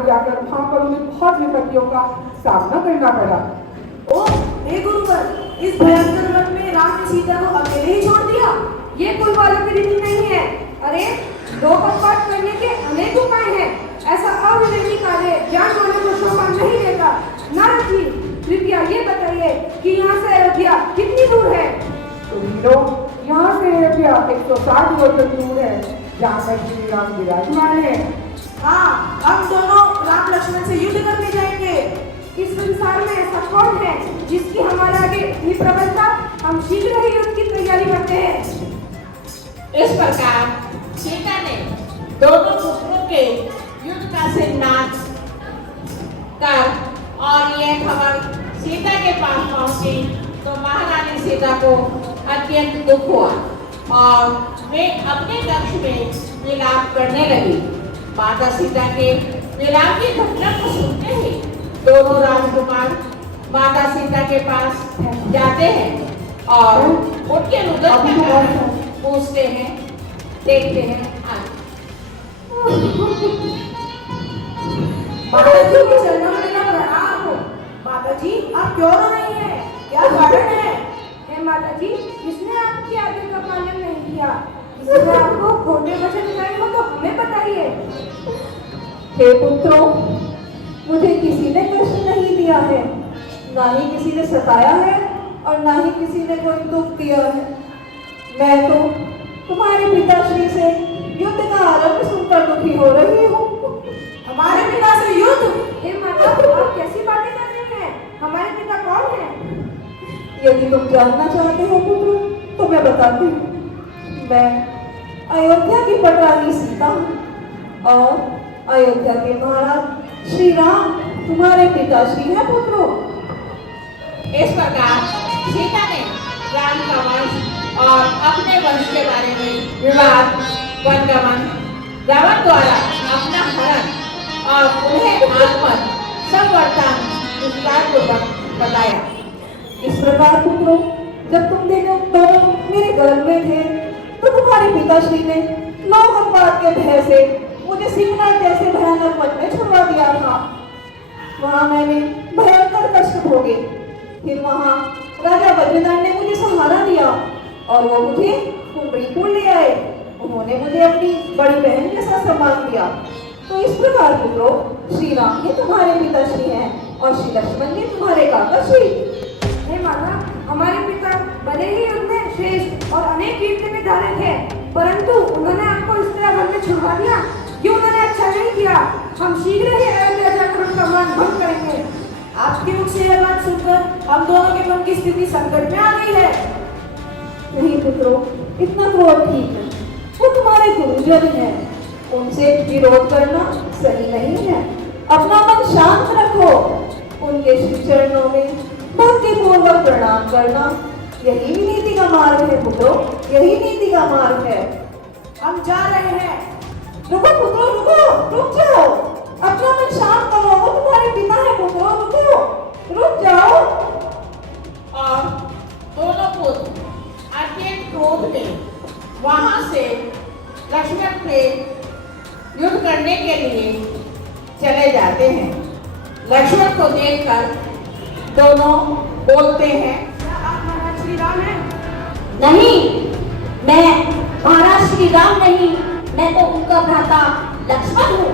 उन्हें बहुत विपत्तियों का सामना करना पड़ा। ओ हे गुरुवर, इस भयंकर वन में राम ने सीता को अकेले ही छोड़ दिया? ये कुल वालों की रीति नहीं है। अरे, 2 पक्षपात करने के अनेक उपाय हैं। ऐसा अविवेकी कार्य ज्ञान वालों को शोभा नहीं देता। नारद जी, कृपया ये बताइए कि यहाँ से अयोध्या कितनी दूर है? तो वीरों, यहाँ से अयोध्या 160 योजन दूर है, जहाँ पर श्री राम विराजमान है। हाँ, हम दोनों राम लक्ष्मण से युद्ध करने जाएंगे। इस संसार में ऐसा कौन है जिसकी हमारे आगे इतनी प्रबलता? हम शीघ्र ही युद्ध की तैयारी करते हैं। इस प्रकार सीता ने दोनों पुत्रों के युद्ध का सिद्धांत कर और यह खबर सीता के पास पहुंची तो महारानी सीता को अत्यंत दुख हुआ और वे अपने कक्ष में विलाप करने लगी। माता सीता के विलाप की घटना को सुनते ही दोनों राजकुमार माता सीता के पास जाते हैं और उनके रुदन का कारण पूछते हैं, देखते हैं। माता जी के चरणों में मेरा प्रणाम हो। माता जी, आप क्यों रो रही हैं? क्या कारण है? हे माता जी, किसने आपकी आज्ञा का पालन नहीं किया? किसी ने आपको खोटे वचन दिखाए हो तो हमें बताइए। हे पुत्रों, मुझे किसी ने कष्ट नहीं दिया है, ना ही किसी ने सताया है और ना ही किसी ने कोई दुख दिया है। मैं तो तुम्हारे पिताश्री से युद्ध का आरंभ सुनकर दुखी हो रही हूँ। हमारे पिता से युद्ध? हे माता, आप कैसी बातें कर रही हैं? हमारे पिता कौन हैं? यदि तुम जानना चाहते हो पुत्र, तो मैं बताती हूँ। मैं अयोध्या की पटरानी सीता हूँ और अयोध्या के महाराज श्री राम तुम्हारे पिताश्री हैं पुत्रों। इस प्रकार सीता ने राम का वंश और अपने वंश के बारे में विवाद, वनगमन, रावण द्वारा अपना हरण और उन्हें आत्मन सब वर्तमान विस्तारपूर्वक बताया। इस प्रकार पुत्रों, जब तुम दोनों मेरे गर्भ में थे तो तुम्हारे पिताश्री ने लोक अपवाद के भय से मुझे सिंहनाथ जैसे भयानक वन में छुड़वा दिया था। वहां मैंने भयंकर कष्ट भोगे। फिर वहां राजा वज्रदान ने मुझे सहारा दिया और वो मुझे कुंडलीपुर ले आए। उन्होंने मुझे अपनी बड़ी बहन के साथ सम्मान दिया। तो इस प्रकार पुत्रों, श्री राम ने तुम्हारे पिताश्री हैं और श्री लक्ष्मण ने तुम्हारे काकाश्री। हे माता, हमारे पिता भले ही उनमें श्रेष्ठ और हमें छुड़वा दिया, ये उन्होंने अच्छा नहीं किया। हम शीघ्र ही अयोध्या जाकर उनका मान भंग करेंगे। आपके मुख से यह बात सुनकर हम दोनों के मन की स्थिति संकट में आ गई है। नहीं पुत्रों, इतना क्रोध ठीक है। वो तुम्हारे गुरुजन हैं, उनसे विरोध करना सही नहीं है। अपना मन शांत रखो, उनके श्री चरणों में भक्ति पूर्वक प्रणाम करना, यही नीति का मार्ग है पुत्रों, यही नीति का मार्ग है। हम जा रहे हैं। रुको पुत्रों, रुको, रुक जाओ, अपना मन शांत करो, वो तुम्हारे पिता है पुत्रों, रुको, रुक जाओ। और दोनों पुत्र अत्यंत क्रोध में वहां से लक्ष्मण से युद्ध करने के लिए चले जाते हैं। लक्ष्मण को देखकर दोनों बोलते हैं, क्या आप महाराज श्री राम हैं? नहीं, मैं महाराज श्री राम नहीं, मैं तो उनका भ्राता लक्ष्मण हूँ।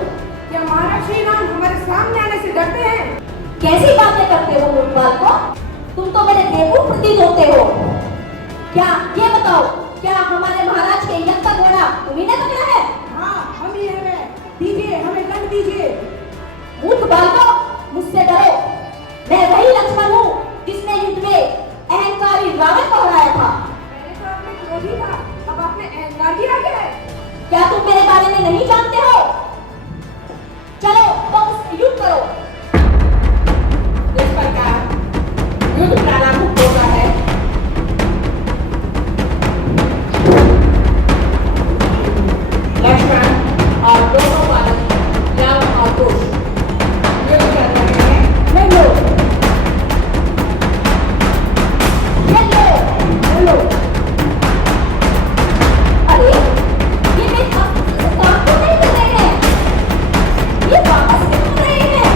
क्या महाराज श्री राम हमारे सामने आने से डरते हैं? कैसी बातें करते हो मूर्खबाल को? तुम तो मेरे बेवकूफ प्रतीत होते हो। क्या ये बताओ, क्या हमारे महाराज के यज्ञ का घोड़ा तुम्ही ने पकड़ा है? हाँ, हम ही हैं। दीजिए, हमें दंड दीजिए। मूर्ख बालको, मुझसे डरो। मैं वही लक्ष्मण हूँ जिसने युद्ध में अहंकारी रावण को हराया था। मैंने तो अपने क्रोधी था, अब आपने अहंकार भी आ गया है। क्या तुम मेरे बारे में नहीं जानते हो? चलो तुम युद्ध करो। इस प्रकार युद्ध प्रारंभ होता है। लक्ष्मण और दोनों बालक राम और कुश युद्ध कर रहे हैं। ले लो, ले लो, ले लो। अरे ये मेरे काम को नहीं कर रहे हैं, ये वापस क्यों कर रहे हैं?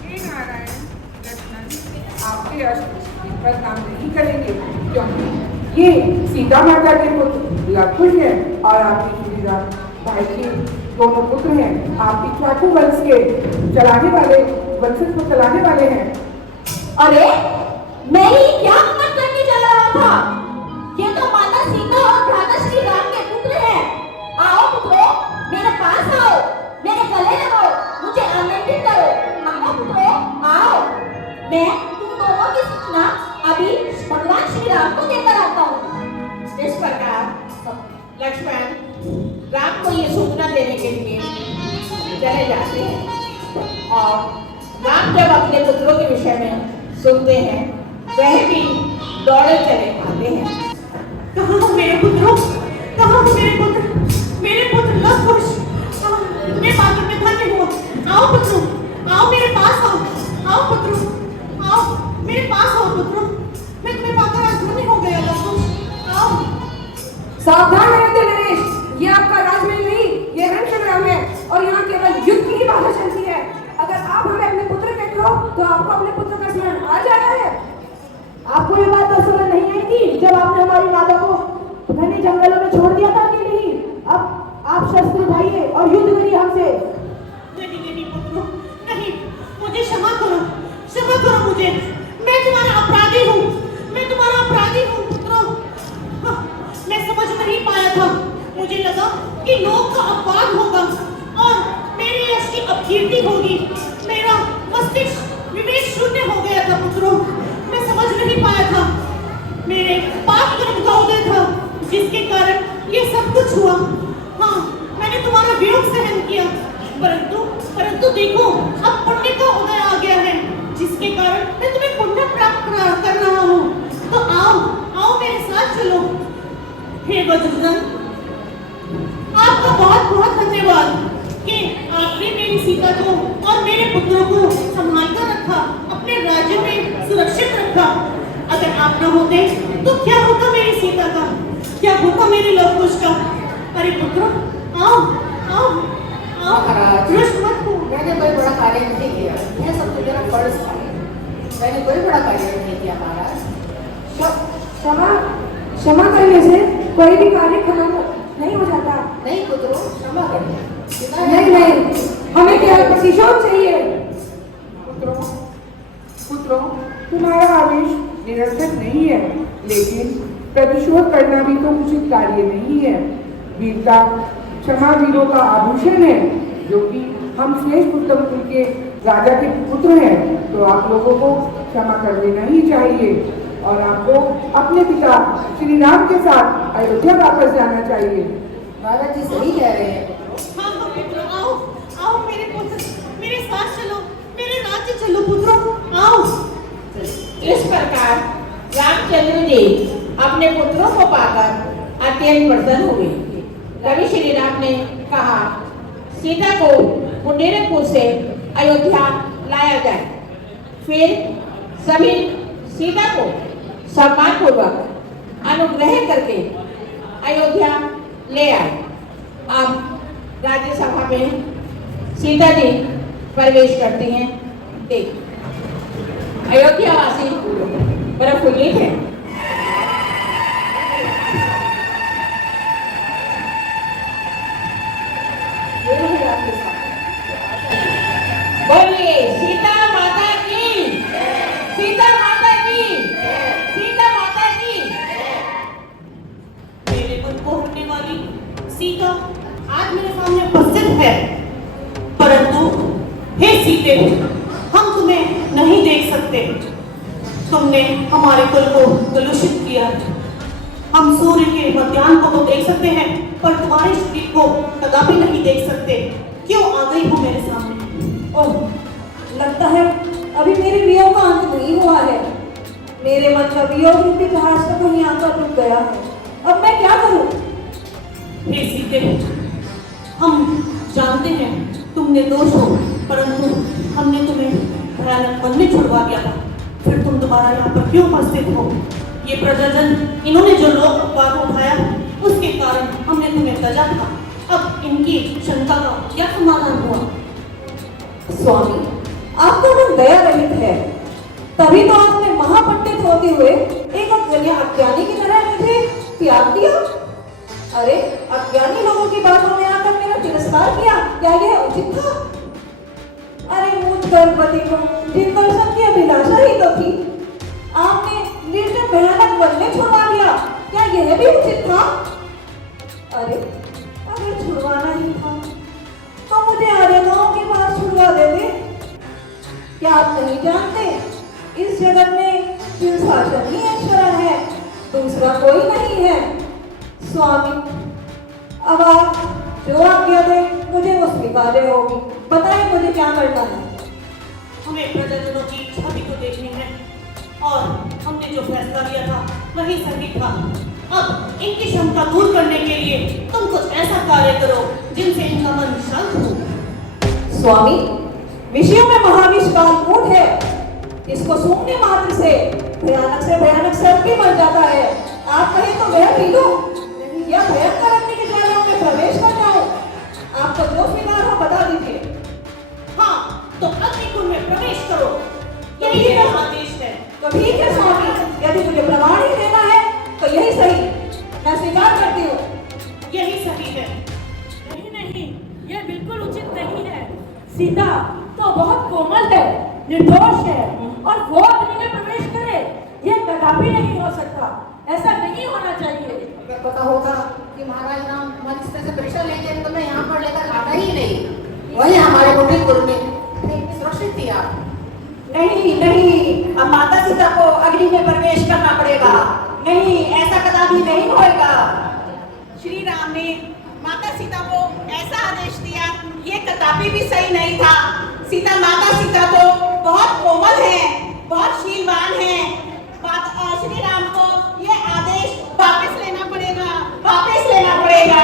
हे नारायण, लक्ष्मण आपके अस्त्र पर काम नहीं करेंगे, क्योंकि ये सीता माता के पुत्र लक्ष्मण है और आपके श्री राम भाई के दोनों पुत्र हैं। आप इक्ष्वाकु वंश के चलाने वाले, वंशज को चलाने वाले हैं। अरे मैं ही क्या मत करने जा रहा था? ये तो माता सीता और भ्राता श्री राम के पुत्र हैं। आओ पुत्रों, मेरे पास आओ, मेरे गले लगो, मुझे आनंदित करो। आओ पुत्रों, आओ। मैं तुम दोनों की सूचना अभी भगवान श्री राम को देकर आता हूँ। इस प्रकार लक्ष्मण राम को ये सूचना देने के लिए चले जाते हैं और राम जब अपने पुत्रों के विषय में सुनते हैं, वह भी दौड़े चले आते हैं। कहाँ हो मेरे पुत्रों? कहाँ हो मेरे पुत्र? मेरे पुत्र लव-कुश, मैं पाकर में धन्य हुआ। आओ पुत्रों, आओ मेरे पास आओ, आओ पुत्रों, आओ मेरे पास आओ पुत्रों। मैं तुम्हें पाकर आज धन्य हो गया लव-कुश, आओ। सावधान रहते नरेश, ये आपका राजमहल नहीं, ये रण संग्राम है और यहाँ केवल युद्ध की ही बाधा चलती है। अगर आप हमें अपने पुत्र कहते हो तो आपको अपने पुत्र का स्मरण आ जाता है। आपको ये बात तो समझ नहीं आई थी जब आपने हमारी माता को घने जंगलों में छोड़ दिया था कि नहीं? अब आप शस्त्र उठाइए और युद्ध करिए हमसे। नहीं नहीं पुत्रों, नहीं, मुझे क्षमा करो, क्षमा करो मुझे। मैं तुम्हारा अपराधी हूँ, मैं तुम्हारा अपराधी हूँ पुत्रों। हाँ, मैं समझ नहीं पाया था, मुझे लगा कि लोक का अपवाद होगा और मेरे यश की अपकीर्ति होगी। मेरा मस्तिष्क विवेक शून्य हो गया था पुत्रों, मैं समझ नहीं पाया था। मेरे पाप कर्म का उदय था जिसके कारण ये सब कुछ हुआ। हाँ, मैंने तुम्हारा वियोग सहन किया, परंतु देखो अब पुण्य का उदय आ गया है जिसके कारण मैं तुम्हें पुण्य प्राप्त कर रहा हूँ। तो आओ, आओ मेरे साथ चलो। हे वज्रधन, आपका बहुत बहुत धन्यवाद कि आपने मेरी सीता को और मेरे पुत्रों को संभाल कर रखा, अपने राज्य में सुरक्षित रखा। अगर आप न होते तो क्या होता मेरी सीता का, क्या होता मेरे लव-कुश का? अरे पुत्रों, आओ आओ आओ, रुष्ट मत हो। मैंने कोई बड़ा कार्य नहीं किया, यह सब तो मेरा फर्ज था। मैंने कोई बड़ा कार्य नहीं किया महाराज। क्षमा करने से कोई भी कार्य खत्म नहीं हो जाता। नहीं पुत्रों, क्षमा करिए। नहीं, हमें केवल प्रतिशोध चाहिए। पुत्रों, तुम्हारा आवेश निरर्थक नहीं है, लेकिन प्रतिशोध करना भी तो उचित कार्य नहीं है। वीरता क्षमा वीरों का आभूषण है, जो कि हम श्रेष्ठ उत्तम कुल के राजा के पुत्र हैं, तो आप लोगों को क्षमा कर देना ही चाहिए और आपको अपने पिता श्री राम के साथ अयोध्या वापस जाना चाहिए। महाराज जी सही कह रहे हैं। हाँ हाँ पुत्रों, आओ आओ मेरे पुत्र, मेरे साथ चलो, मेरे राज्य चलो पुत्रों, आओ। इस प्रकार रामचंद्र जी अपने पुत्रों को पाकर अत्यंत प्रसन्न हुए। तभी श्री राम ने कहा सीता को पुंडरीकपुर से अयोध्या लाया जाए। फिर सभी सीता को सम्मान पूर्वक अनुग्रह करके अयोध्या ले आए। अब राज्यसभा में सीता जी प्रवेश करती हैं। देख अयोध्यावासी प्रफुल्लित है। बोलिए सीता माता की, सीता माता की, सीता माता की। मेरे मन को हरने वाली सीता आज मेरे सामने उपस्थित है, परंतु हे सीते, हम तुम्हें नहीं देख सकते। तुमने हमारे कुल को कलुषित किया। हम सूर्य के मध्याह्न को तो देख सकते हैं, पर तुम्हारे शरीर को कदापि नहीं देख सकते। क्यों आ गई हो मेरे सामने? ओह, लगता है अभी मेरे वियोग का अंत नहीं हुआ है। मेरे मन का वियोग रूपी जहाज तो कहीं आकर रुक गया है। अब मैं क्या करूं? हे सीते, हम जानते हैं तुम निर्दोष हो, परंतु हमने तुम्हें भयानक वन में छुड़वा दिया था। फिर तुम दोबारा यहाँ पर क्यों उपस्थित हो? ये प्रजाजन, इन्होंने जो लोक अपवाद उठाया, उसके कारण हमने तुम्हें तजा था। अब इनकी शंका का क्या समाधान हुआ? स्वामी, आपका मन दया रहित है, तभी तो आपने महापंडित होते हुए एक अज्ञानी की तरह मुझे त्याग दिया। अरे, अज्ञानी लोगों की बातों में आकर मेरा तिरस्कार किया, क्या यह उचित था? अरे मुझ गर्भवती को जिन दर्शन की अभिलाषा ही तो थी, आपने निर्जन भयानक वन में छुड़वा दिया, क्या यह भी उचित था? अरे, अगर छुड़वाना ही था तो मुझे आर्यगांव के पास छुड़वा देते। क्या आप नहीं जानते, इस जगत में सिंहासन ही अक्षरा है, दूसरा कोई नहीं है। स्वामी, अब आप जो आज्ञा दे मुझे वो स्वीकार्य होगी। बताइए मुझे क्या करना है? हमें प्रजाजनों की इच्छा भी तो देखनी है, और हमने जो फैसला लिया था वही सही था। अब इनकी शंका दूर करने के लिए तुम कुछ ऐसा कार्य करो जिनसे इनका मन शांत हो। स्वामी, विषयों में महाविष कालकूट है, इसको सूंघने मात्र से भयानक सर्प भी मर जाता है। आप कहें तो वह पी लो या भयंकर अग्नि के ज्वालाओं में प्रवेश कर जाओ। आपको जो स्वीकार हो बता दीजिए। हाँ, तो अग्निकुंड में प्रवेश करो, यही मेरा आदेश है। तो ठीक है स्वामी, यदि मुझे प्रमाण ही देना है तो यही सही, मैं स्वीकार करती हूँ। यही सही है। नहीं नहीं, यह बिल्कुल उचित नहीं है। सीता तो बहुत कोमल है, निर्दोष है, और वो अग्नि में प्रवेश करे, यह कदापि नहीं हो सकता। ऐसा नहीं होना चाहिए। अगर पता होगा कि महाराज राम हमारी से परीक्षा लेंगे तो मैं यहाँ पर लेकर आता ही नहीं। वही हमारे पुंडरीकपुर में सुरक्षित थी आप। नहीं नहीं, अब माता सीता को अग्नि में प्रवेश करना पड़ेगा। नहीं, ऐसा कदापि नहीं होएगा। श्री राम ने माता सीता को ऐसा आदेश दिया, ये कदापि भी सही नहीं था। माता सीता तो बहुत कोमल है, बहुत शीलवान है। श्री राम को ये आदेश वापस लेना पड़ेगा, वापस लेना पड़ेगा।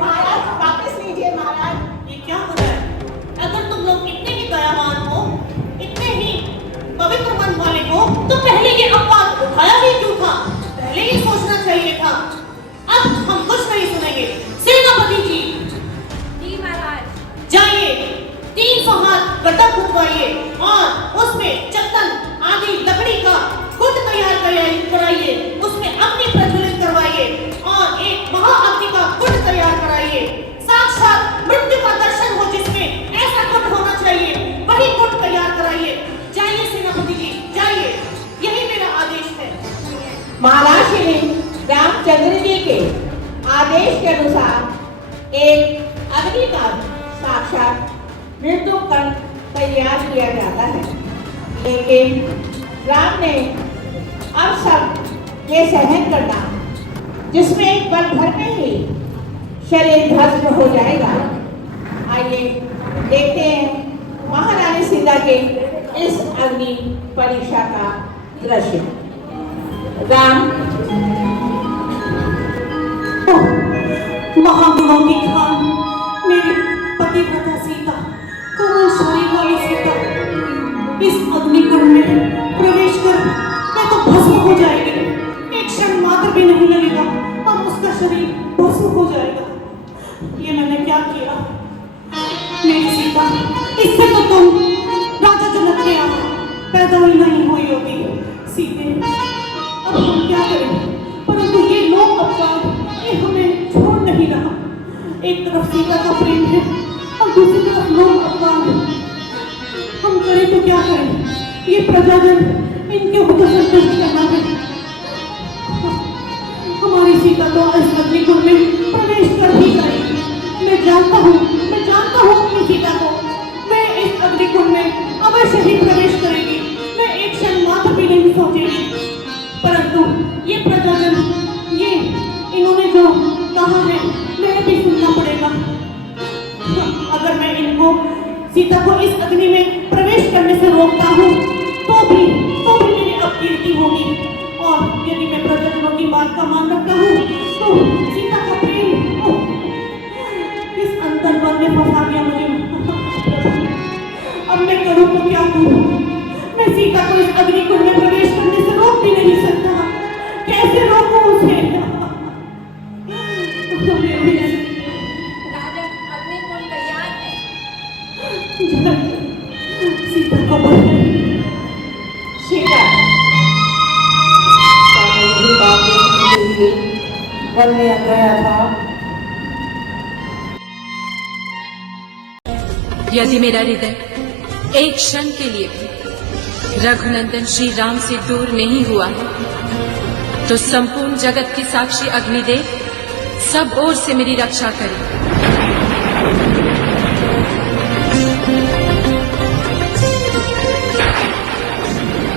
महाराज वापस लीजिए महाराज। ये क्या हो रहा है? अगर तुम लोग इतने ही दयावान हो, इतने ही पवित्र मन वाले हो, तो पहले ये अपवाद उठाया ही क्यों था? पहले ही सोचना चाहिए था। अब हम कुछ नहीं सुनेंगे। सेनापति जी, जी महाराज। जाइए 300 हाथ गड्ढा खुदवाइए और उसमें चंदन आदि लकड़ी का खुद तैयार कराइए, उसमें अग्नि प्रज्वलित करवाइए और एक महाअग्नि का कुंड तैयार कराइए। साक्षात मृत्यु का दर्शन हो जिसमें ऐसा कुंड होना चाहिए, वही कुंड तैयार कराइए। जाइए सेनापति जी, जाइए, यही मेरा आदेश है। महाराज श्री रामचंद्र जी के आदेश के अनुसार एक अग्नि का साक्षात मृत्यु कर तैयार किया जाता है, लेकिन राम ने अब सब ये सहन करना जिसमें पल भर में ही शरीर भस्म हो जाएगा। आइए देखते हैं महारानी सीता के इस अग्नि परीक्षा का दृश्य। राम महागुणों की खान मेरी पतिव्रता सीता, कोमल शरीर वाली सीता, इस अग्निकुंड में प्रवेश कर मैं तो भस्म हो जाएगी। एक क्षण मात्र भी नहीं लगेगा और उसका शरीर भस्म हो जाएगा। ये मैंने क्या किया? मेरी सीता, इससे तो तुम राजा जनक के यहाँ पैदा ही नहीं हुई होगी। सीते, अब हम क्या करें? परंतु ये लोक अपवाद ये हमें छोड़ नहीं रहा। एक तरफ सीता का प्रेम है और दूसरी तरफ लोक अपवाद। हम करें तो क्या करें? ये प्रजाजन, इनके ऊपर संतुष्ट करना है। हमारी सीता तो इस अग्निकुंड में प्रवेश कर ही जाएगी। मैं जानता हूँ अपनी सीता को। मैं इस अग्निकुंड में अवश्य ही प्रवेश करेगी। मैं एक क्षण मात्र भी नहीं सोचेगी। परंतु ये प्रजाजन, ये इन्होंने जो कहा है मैं भी सुनना पड़ेगा। अगर मैं इनको, सीता को इस अग्नि में प्रवेश करने से रोकता हूँ तो भी मेरी अपकीर्ति होगी। और यदि मैं प्रजाजनों की बात का मान रखता हूँ तो सीता का प्रेम इस अंतर्मन में फंसा दिया मुझे। अब मैं करूँ तो क्या करूँ? मैं सीता को इस अग्निकुंड में प्रवेश करने से रोक भी नहीं सकता। कैसे रोकूं उसे? राजा, अग्निकुंड तैयार है। सीता को बोलिए। सीता, वन में गया था। यदि मेरा हृदय एक क्षण के लिए भी रघुनंदन श्री राम से दूर नहीं हुआ है तो संपूर्ण जगत की साक्षी अग्निदेव सब ओर से मेरी रक्षा करे।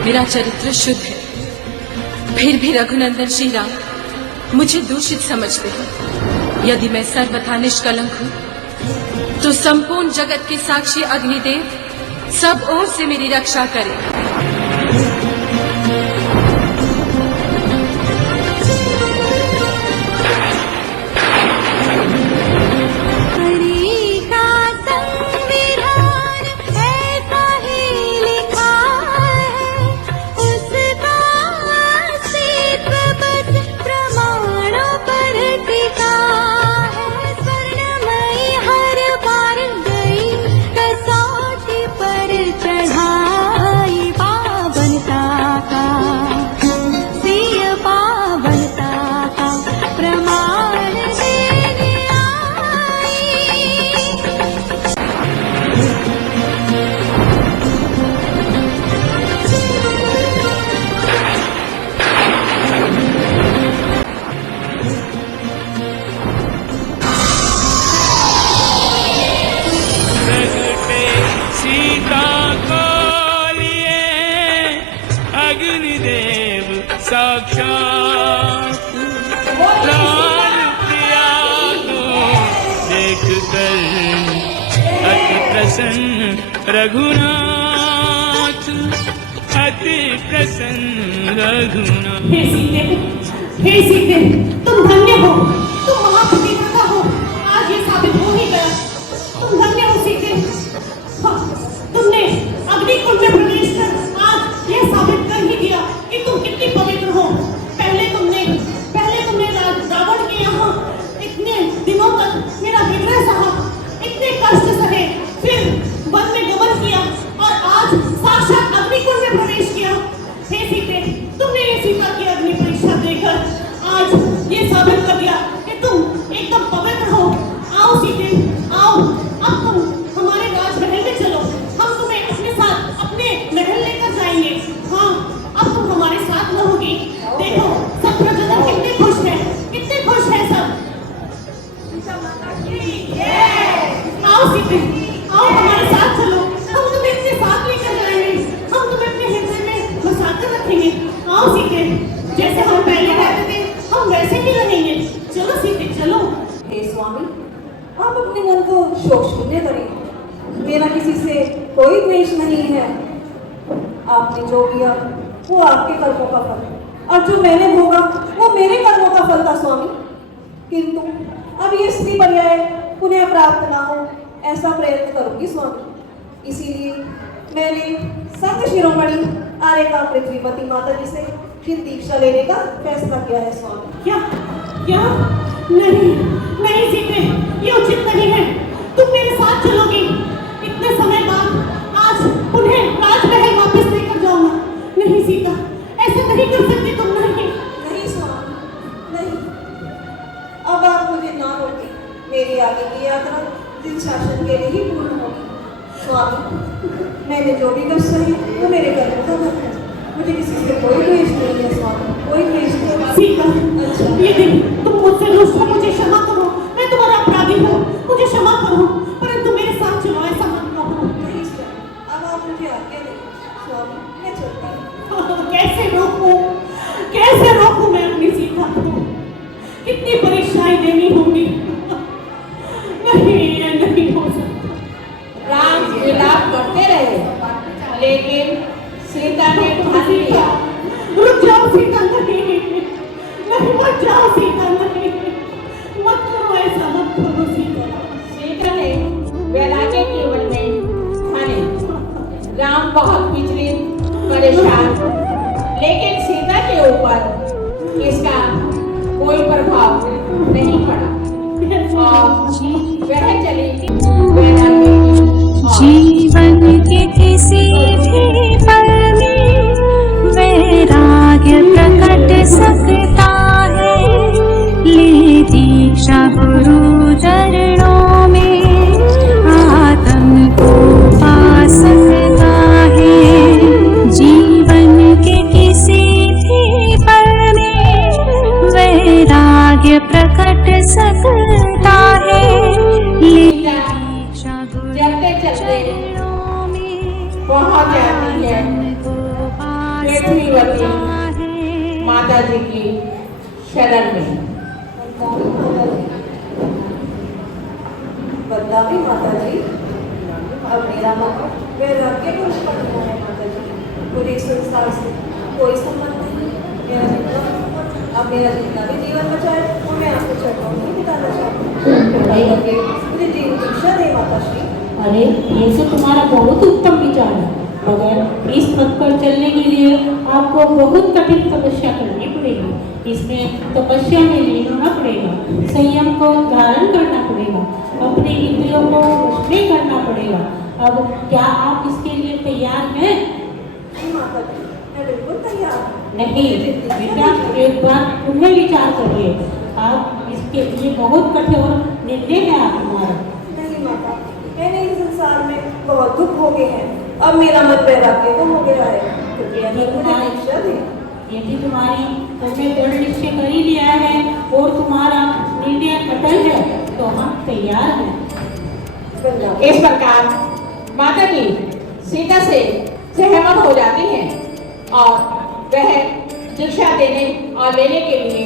मेरा चरित्र शुद्ध है, फिर भी रघुनंदन श्री राम मुझे दूषित समझते हैं। यदि मैं सर्वथा निष्कलंक हूँ तो संपूर्ण जगत के साक्षी अग्निदेव सब ओर से मेरी रक्षा करे। साक्षात प्राण प्रिया को देख कर अति प्रसन्न रघुनाथ, अति प्रसन्न रघुनाथ। हे सीते, तुम धन्य हो, तुम महापतिव्रता हो। आज ये साबित हो ही गया, तुम धन्य हो सीते। तुमने अग्निकुंड में प्रवेश कर आज ये साबित कर ही दिया कि तुम कितनी पवित्र हो। पहले तुमने रावण के यहाँ इतने दिनों तक मेरा विग्रह सहा, इतने कष्ट सहे, फिर वन में गमन किया और आज साक्षात अग्निकुंड में प्रवेश किया। हे सीते, तुमने ये सीता की अग्नि परीक्षा देकर आज ये साबित कर दिया आपने जो किया वो आपके कर्मों का फल, और जो मैंने भोगा वो मेरे कर्मों का फल था स्वामी। किंतु अब ये स्त्री पर्याय पुनः प्राप्त ना हो ऐसा प्रयत्न करूंगी स्वामी। इसीलिए मैंने संत शिरोमणि आर्यका पृथ्वीवती माता जी से फिर दीक्षा लेने का फैसला किया है स्वामी। क्या क्या? नहीं नहीं सीते, ये उचित नहीं है। तुम मेरे साथ चलोगी। इतने समय बाद आज उन्हें राजमहल वापस लेकर जाऊंगा। नहीं सीता, ऐसा नहीं कर सकती तुम। नहीं स्वामी, नहीं। अब आप मुझे ना रोके, मेरी आगे की यात्रा दिल शासन के लिए ही पूर्ण होगी। स्वामी, मैंने जो भी कष्ट सही वो मेरे कर्म का फल है। मुझे किसी से कोई द्वेष नहीं है स्वामी, कोई द्वेष नहीं। सीता, अच्छा, ये दिन तुम मुझसे रुष्ट, मुझे क्षमा करो। मैं तुम्हारा अपराधी हूँ, मुझे क्षमा करो, परंतु मेरे साथ चलो, ऐसा मत करो। नहीं स्वामी, अब आप मुझे आज्ञा दें स्वामी, मैं चलती हूँ। कैसे रोकूं मैं अपनी सीता को? कितनी परीक्षाएं देनी होंगी। नहीं, ये नहीं हो सकता। राम विलाप करते रहे, लेकिन सीता ने ठान लिया। रुक जाओ सीता, नहीं मत जाओ सीता, नहीं मत करो ऐसा, मत करो सीता। सीता ने वैराग्य के मन में ठाने। राम बहुत विचलित, परेशान, लेकिन सीता के ऊपर इसका कोई प्रभाव नहीं पड़ा और वह चली वैराग्य जीवन के किसी भी पल में वैराग्य प्रकट सकता है। ले दीक्षा गुरु चरणों में आत्म को पा सकता है। जीवन के किसी भी पल में वैराग्य प्रकट सकता है। चलते चलते पहुंच जाती है पृथ्वीवती माता जी की शरण में। बदलावी माता जी, अब मेरा मन वैराग्य को उत्पन्न हुआ है माता जी। पूरे संसार से कोई संबंध नहीं। अब मेरा जितना भी जीवन बचा है वो मैं आपको चरणों में बिताना चाहती हूँ। मुझे जीवन दीक्षा दे माता श्री। अरे, ये तो तुम्हारा बहुत उत्तम विचार है, मगर इस पथ पर चलने के लिए आपको बहुत कठिन तपस्या करनी पड़ेगी। इसमें तपस्या में लीन होना पड़ेगा, संयम को धारण करना पड़ेगा, अपने इंद्रियों को वश में करना पड़ेगा। अब क्या आप इसके लिए तैयार हैं? नहीं माता जी, मैं बिल्कुल तैयार हूँ। नहीं बेटा, एक बार पुनः विचार करिए। आप इसके लिए बहुत कठोर निर्णय है आप हमारा। नहीं माता, मैंने इस संसार में बहुत दुख हो गए हैं। अब मेरा मन वैराग्य को हो गया है। कृपया मुझे दीक्षा दें। यदि तुमने दृढ़ निश्चय कर ही लिया है और तुम्हारा निर्णय अटल है तो हम तैयार हैं। इस प्रकार माता जी सीता से सहमत हो जाती हैं और वह दीक्षा देने और लेने के लिए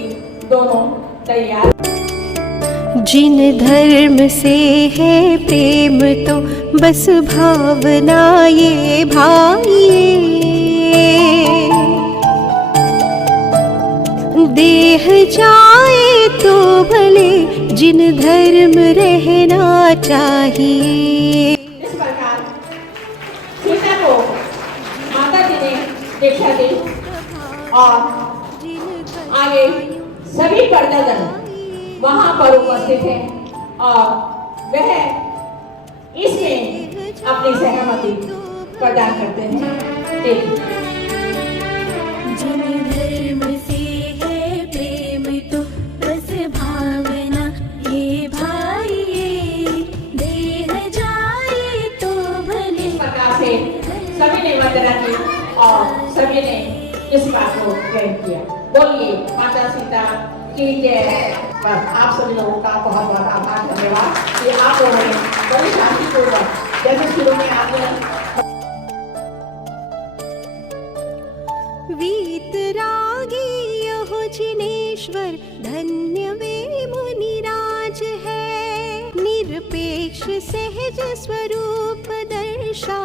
दोनों तैयार। जिन धर्म से है प्रेम तो बस भावना ये भाई। देह जाए तो भले जिन धर्म रहना चाहिए। इस प्रकार सीता को माता जी ने दीक्षा दी और आगे सभी प्रजाजन वहां पर उपस्थित हैं और वह इसमें अपनी सहमति प्रदान करते हैं। देखिए, जिन धर्म से है प्रेम तो बस भावना ये भाई। देह जाए तो भले। इस प्रकार से सभी ने वंदना की और सभी ने इस बात को ग्रहण किया। बोलिए माता सीता की जय। बस आप सभी लोगों का बहुत बहुत आभार, धन्यवाद कि आप लोगों ने बड़ी शांतिपूर्वक जैसे शुरू में आपने वीतरागी यहो जिनेश्वर धन्य वे मुनिराज है। निरपेक्ष सहज स्वरूप दर्शा